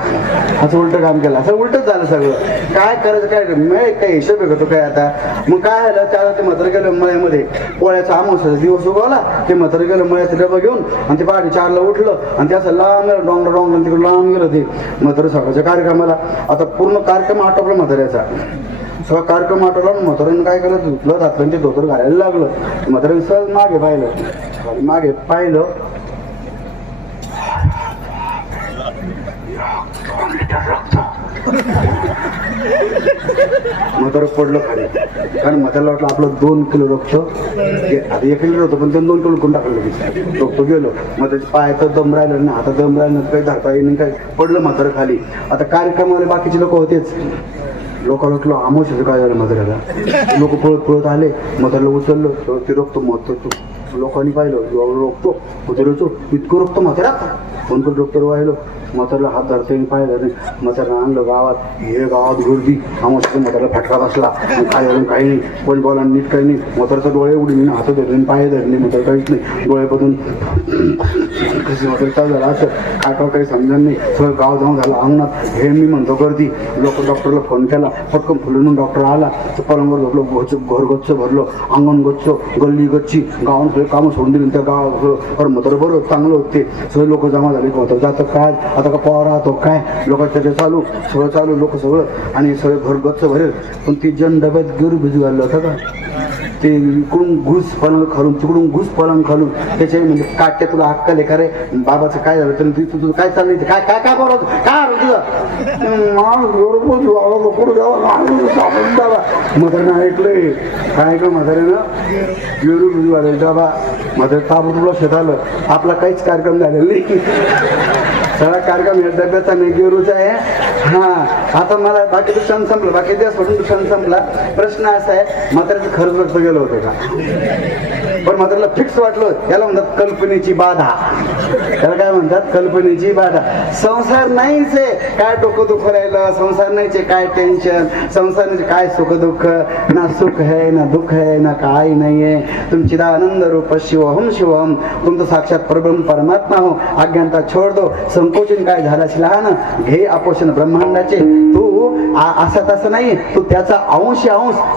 असं उलट काम केलं, असं उलटच झालं सगळं. काय करायचं, काय मिळे काही हिशोब आहे का तो काय आता. मग काय झालं, त्याला ते म्हातारं गेलं मळ्यामध्ये, पोळ्याचा अमावस्याचा दिवस उगवला, ते म्हातारं गेलं मळ्याचा डबा घेऊन, आणि ते पहाटे 4ला उठलं, आणि ते असं लांब डोंगर तिकडे लांब गेलं ते म्हातारं सकाळच्या कार्यक्रमाला. आता पूर्ण कार्यक्रम आटोपला म्हाताऱ्याचा, सगळा कार्यक्रम आठवला. म्हाताऱ्यानं काय केलं, धुतलं घातलं, ते धोतर घालायला लागलं. म्हाताऱ्यानं सहज मागे पाहिलं, म्हातारं पडलं खाली. कारण म्हाताऱ्याला वाटलं आपलं 2 किलो रक्त, आता 1 लिटर होतं, पण 2 किलो कोण टाकलं लगेच, रक्त गेलो. मग त्याच्या पायाचं दम राहिलं ना, हातात दम राहिलं, काही धरता येईल काय, पडलं म्हातारं खाली. आता कार्यक्रमाला बाकीचे लोक होतेच, लोकांना वाटलं आमोशाचं काय झालं म्हाताऱ्याला. लोक पळत आले, म्हाताऱ्याला उचललं, ते रक्त लोकांनी पाहिलं, इतकं रक्त म्हाताऱ्यात, कोणतं डॉक्टर व्हायलो. म्हाताऱ्याला हात धरता येईल, पाय धरते, म्हाताऱ्याला आणलं गावात. हे गावात गर्दी, आमोशाचं म्हाताऱ्याला फटका बसला, काय झालं काही नाही, पण बोला नीट काही नाही. म्हाताऱ्याचा डोळे उडली, हात धरले, पाय धरले, म्हातारा काहीच नाही, डोळ्यापासून म्हातारा चालू झाला. असं काय काही समजलं नाही, सगळं गाव जाऊन झालं अंगणात. हे मी म्हणतो गर्दी. लोक डॉक्टरला फोन केला, पटकन फुलून डॉक्टर आला. तर पलंगावर झोपलो, घर गच्च भरलो, अंगण गच्च, गल्ली गच्ची, गावात सगळे कामं सोडून दिली. त्या गावात म्हातारा बरं चांगलं होते, सगळे लोक जमा झाले. म्हातारा जातं काय, आता का पवा राहतो काय, लोकांच्या चालू सगळं चालू, लोक सगळं, आणि सगळे घर गच्च भरेल. पण ती जन डब्यात गेरू भिजू घाललं होतं का, ते इकडून घुस पलंग खालून, तिकडून घुस पलंग खालून. त्याच्या म्हणजे काट्या तुला अक्कल आहे का रे, बाबाचं काय झालं तर तुझं काय चाललंय, काय काय काय बोलत, काय तुझं म्हाताऱ्यानं ऐकलंय, काय ऐकलं म्हाताऱ्यानं, गेरू भिजू घालायचं बाबा. म्हाताऱ्या ताबडतोब लक्षात आलं, आपला काहीच कार्यक्रम झालेला नाही, सगळा कार्यक्रम या डब्याचा नाही, गेरूचा आहे. हा, आता मला बाकी क्षण संपलं, बाकी दिवस पडून क्षण संपला. प्रश्न असा आहे, म्हाताऱ्याचं खरंच रक्त गेलं होतं का. पण म्हाताऱ्याला फिक्स वाटलं, याला म्हणतात कल्पनेची बाधा. त्याला काय म्हणतात, कल्पनेची बाधा. संसार नाहीच आहे, काय डोकं दुःख राहिलं, संसार नाहीच आहे, काय टेन्शन, संसार नाही काय सुख दुःख, ना सुख है ना दुःख है ना काही नाहीये. तुमची आनंद रूप शिवहम शिवहम, तुमचं साक्षात परब्रह्म परमात्मा हो. अज्ञानता छोड दो, संकोचन काय झालास लहान, घे आपोषण ब्रह्मांडाचे. तू असा तसं नाही, तू त्याचा अंश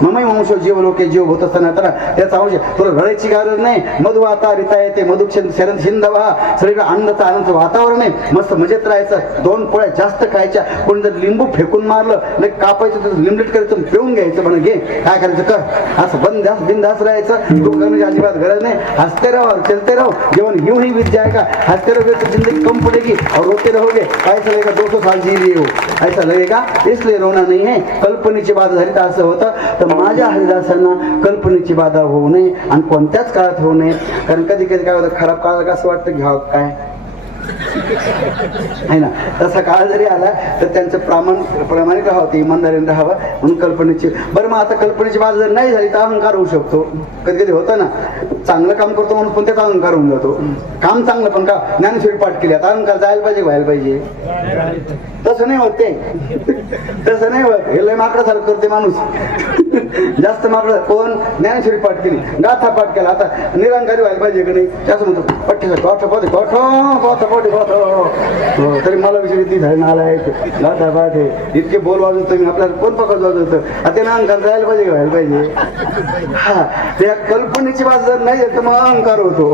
ममई वंश जीव लोके जीव होत असताना त्याचा अंश. तुला रडायची गरज नाही, मधु आता रिता येते, मधु शरण शिंदवा, सगळीकडे आनंदाचं आनंदाचं वातावरण आहे, मस्त मजेत राहायचं. 2 पोळ्या जास्त खायच्या, कोणी जर लिंबू फेकून मारलं नाही कापायचं, तर लिंबलेट करायचं, पिऊन घ्यायचं, म्हणा घे काय करायचं कर, असं बिंदास राहायचं. दुःख करण्याची अजिबात गरज नाही, हसते राहो चलते रहो, जीवन यूं ही बीत जाएगा, हसते रहोगे तो जिंदगी कम पड़ेगी और रोते रहोगे ऐसा लगेगा 200 साल जी लिए हो, ऐसा लगेगा. इसलिए रोना नाही आहे. कल्पनेची बाधा झाली तर असं होतं. तर माझ्या हरिदासांना कल्पनेची बाधा होऊ नये, आणि कोणत्याच काळात होऊ नये. कारण कधी कधी काय होतं, खराब काळात असं वाटतं घ्यावं काय, आहे ना. तसा काळ जरी आला तर त्यांचं प्रामाणिक राहावं, इमानदारीने राहावं म्हणून कल्पनेची. बरं मग आता कल्पनेची बाजू जर नाही झाली तर अहंकार होऊ शकतो. कधी कधी होतं ना, चांगलं काम करतो म्हणून पण त्याचा अहंकार होऊन जातो. काम चांगलं पण का ज्ञानेश्वरी पाठ केली आता अहंकार जायला पाहिजे, व्हायला पाहिजे. तसं नाही होत ते, तसं नाही होत. हे लय माकडासारखं करते माणूस. जास्त माकड. कोण? ज्ञानेश्वरी पाठ केली, गाथा पाठ केला, आता निरंकारी व्हायला पाहिजे की नाही. त्याचं म्हणतो तरी मला विचार ती झाली नाला आहे गाथा पाठ आहे, इतके बोल वाजवतो मी, आपल्याला कोण पकड वाजवतं. आता त्याला अहंकार जायला पाहिजे, व्हायला पाहिजे. हा, त्या कल्पनेची बाजू जर नाही तर मग अहंकार होतो.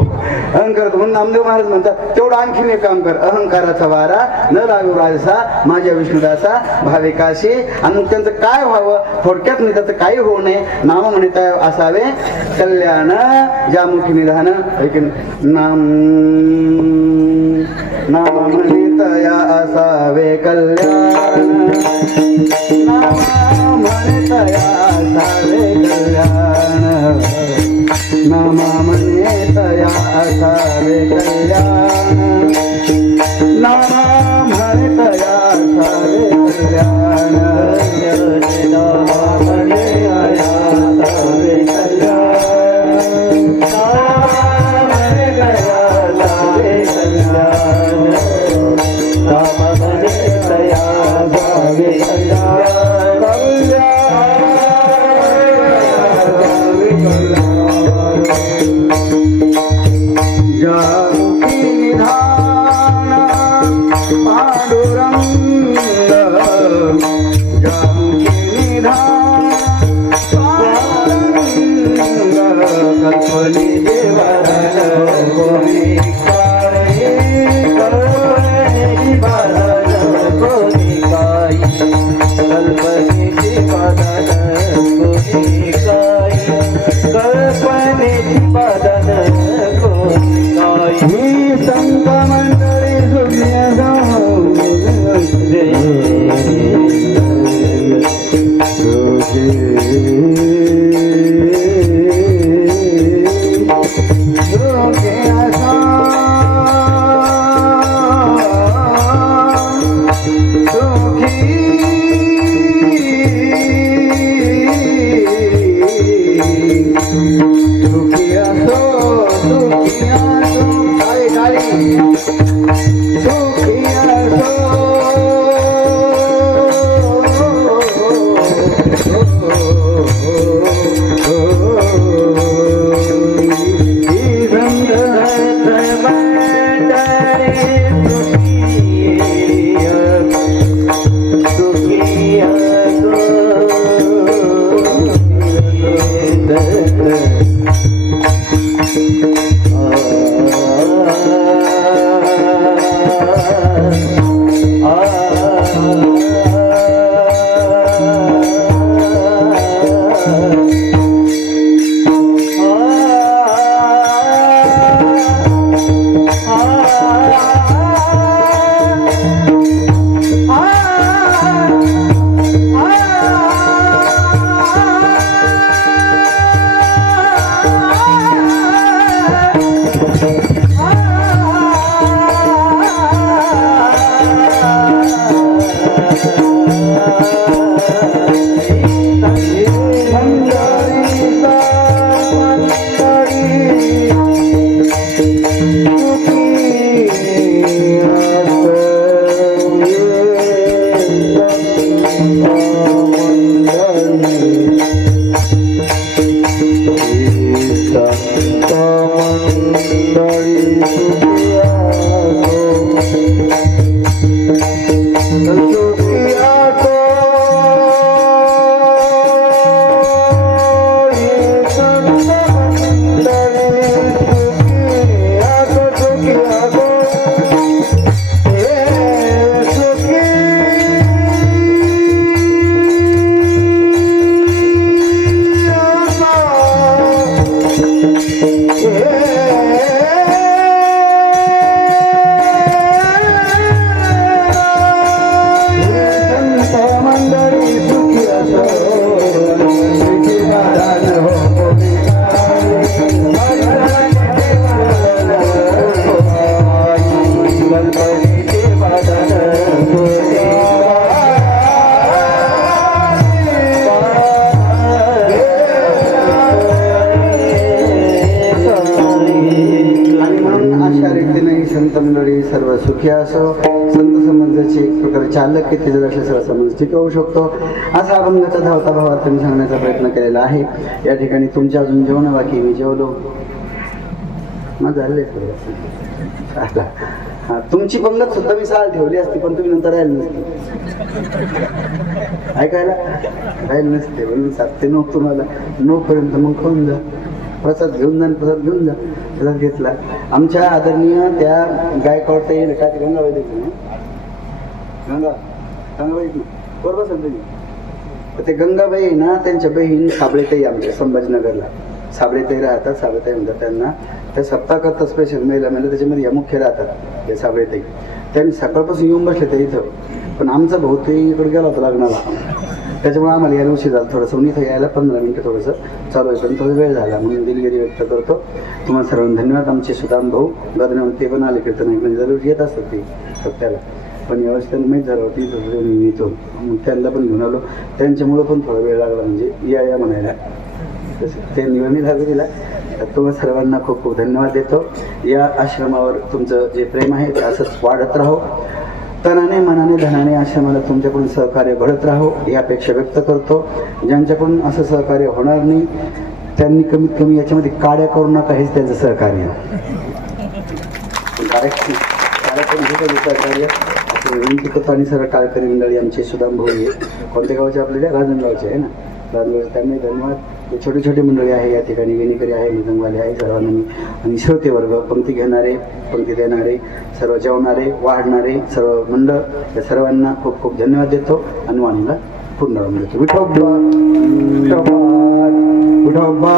अहंकार होतो म्हणून नामदेव महाराज म्हणतात तेवढं आणखीन एक काम कर. अहंकाराचा वारा न लागू राजसा माझ्या विष्णुदासा भाविकाशी. आणि मग त्यांचं काय व्हावं, थोडक्यात नाही त्याचं काही होऊ नये. नाम म्हणता असावे कल्याण ज्यामुखी निधान. नाम म्हणता असावे कल्याण, नाम म्हणता असावे कल्याण, नाम म्हणता असावे कल्याण, नाम म्हणता असावे कल्याण, नाम म्हणता असावे कल्याण, Ah अजूनही संत मंडळी सर्व सुखी असो. संत समाजाचे एक प्रकारे चालक की ते जर असले सर्व समाज ठीक होऊ शकतो असा अभंगाचा धावता भावार्थ मी सांगण्याचा प्रयत्न केलेला आहे. या ठिकाणी तुमच्या अजून जेवण बाकी, मी जेवलो मग झाले. हा, तुमची पंगत सुद्धा मी साल ठेवली असती पण तुम्ही नंतर राहिली नसती, ऐकायला राहिली नसते म्हणून साधते नऊ तुम्हाला. 9 पर्यंत मग खाऊन जा, प्रसाद घेऊन जा, प्रसाद घेऊन जा. प्रसाद घेतला. आमच्या आदरणीय त्या गायकवाड येईल का ते गंगाबाई देखील गंगाबाई बरोबर समजा ते गंगाबाई आहे ना, त्यांच्या बहीण साबळेताई आमच्या संभाजीनगरला साबळेताई राहतात. साबळेताई म्हणतात त्यांना. त्या सप्ताह करतात स्पेशल महिला महिला, त्याच्यामध्ये या मुख्य राहतात या साबळेताई. त्यांनी सकाळपासून येऊन बसले ते इथं, पण आमचा भाऊ ते इकडे गेला होता लग्नाला, त्याच्यामुळे आम्हाला यायला उशीर झाला थोडंसं. इथं यायला 15 मिनिटं थोडंसं चालू आहे पण थोडा वेळ झाला म्हणून दिलगिरी व्यक्त करतो. तुम्हाला सर्वांना धन्यवाद. आमचे सुदाम भाऊ गदने ते पण आले कीर्तन म्हणजे जरूर येत असतात ते सत्याला, पण यावेळेस त्यांना माहीत झालं होती मी येतो मग त्यांना पण घेऊन आलो. त्यांच्यामुळं पण थोडा वेळ लागला म्हणजे या म्हणायला, तसं ते नियमित लागू दिला. तुम्हाला सर्वांना खूप खूप धन्यवाद देतो. या आश्रमावर तुमचं जे प्रेम आहे ते असंच वाढत राहो. तनाने मनाने धनाने आश्रमाला तुमच्याकडून सहकार्य घडत राहो ही अपेक्षा व्यक्त करतो. ज्यांच्याकडून असं सहकार्य होणार नाही त्यांनी कमीत कमी याच्यामध्ये काड्या करू नका, हेच त्यांचं सहकार्य. सहकार्य विनंती करतो. आणि सर्व कार्यकारी मंडळी आमचे सुदाम भाऊ आहे, कोणत्या गावचे आपल्याला राजनगावचे आहे ना, राजनगावचे, त्यांनाही धन्यवाद. छोटी छोटी मंडळी आहे या ठिकाणी, विणेकरी आहे, मृदंगवाले आहे सर्वांना मी, आणि श्रोते वर्ग, पंक्ती घेणारे, पंक्ती देणारे, सर्व जेवणारे, वाढणारे सर्व मंडळ, या सर्वांना खूप खूप धन्यवाद देतो. आणि वाणीला पूर्ण देतो. विठोबा विठोबा विठोबा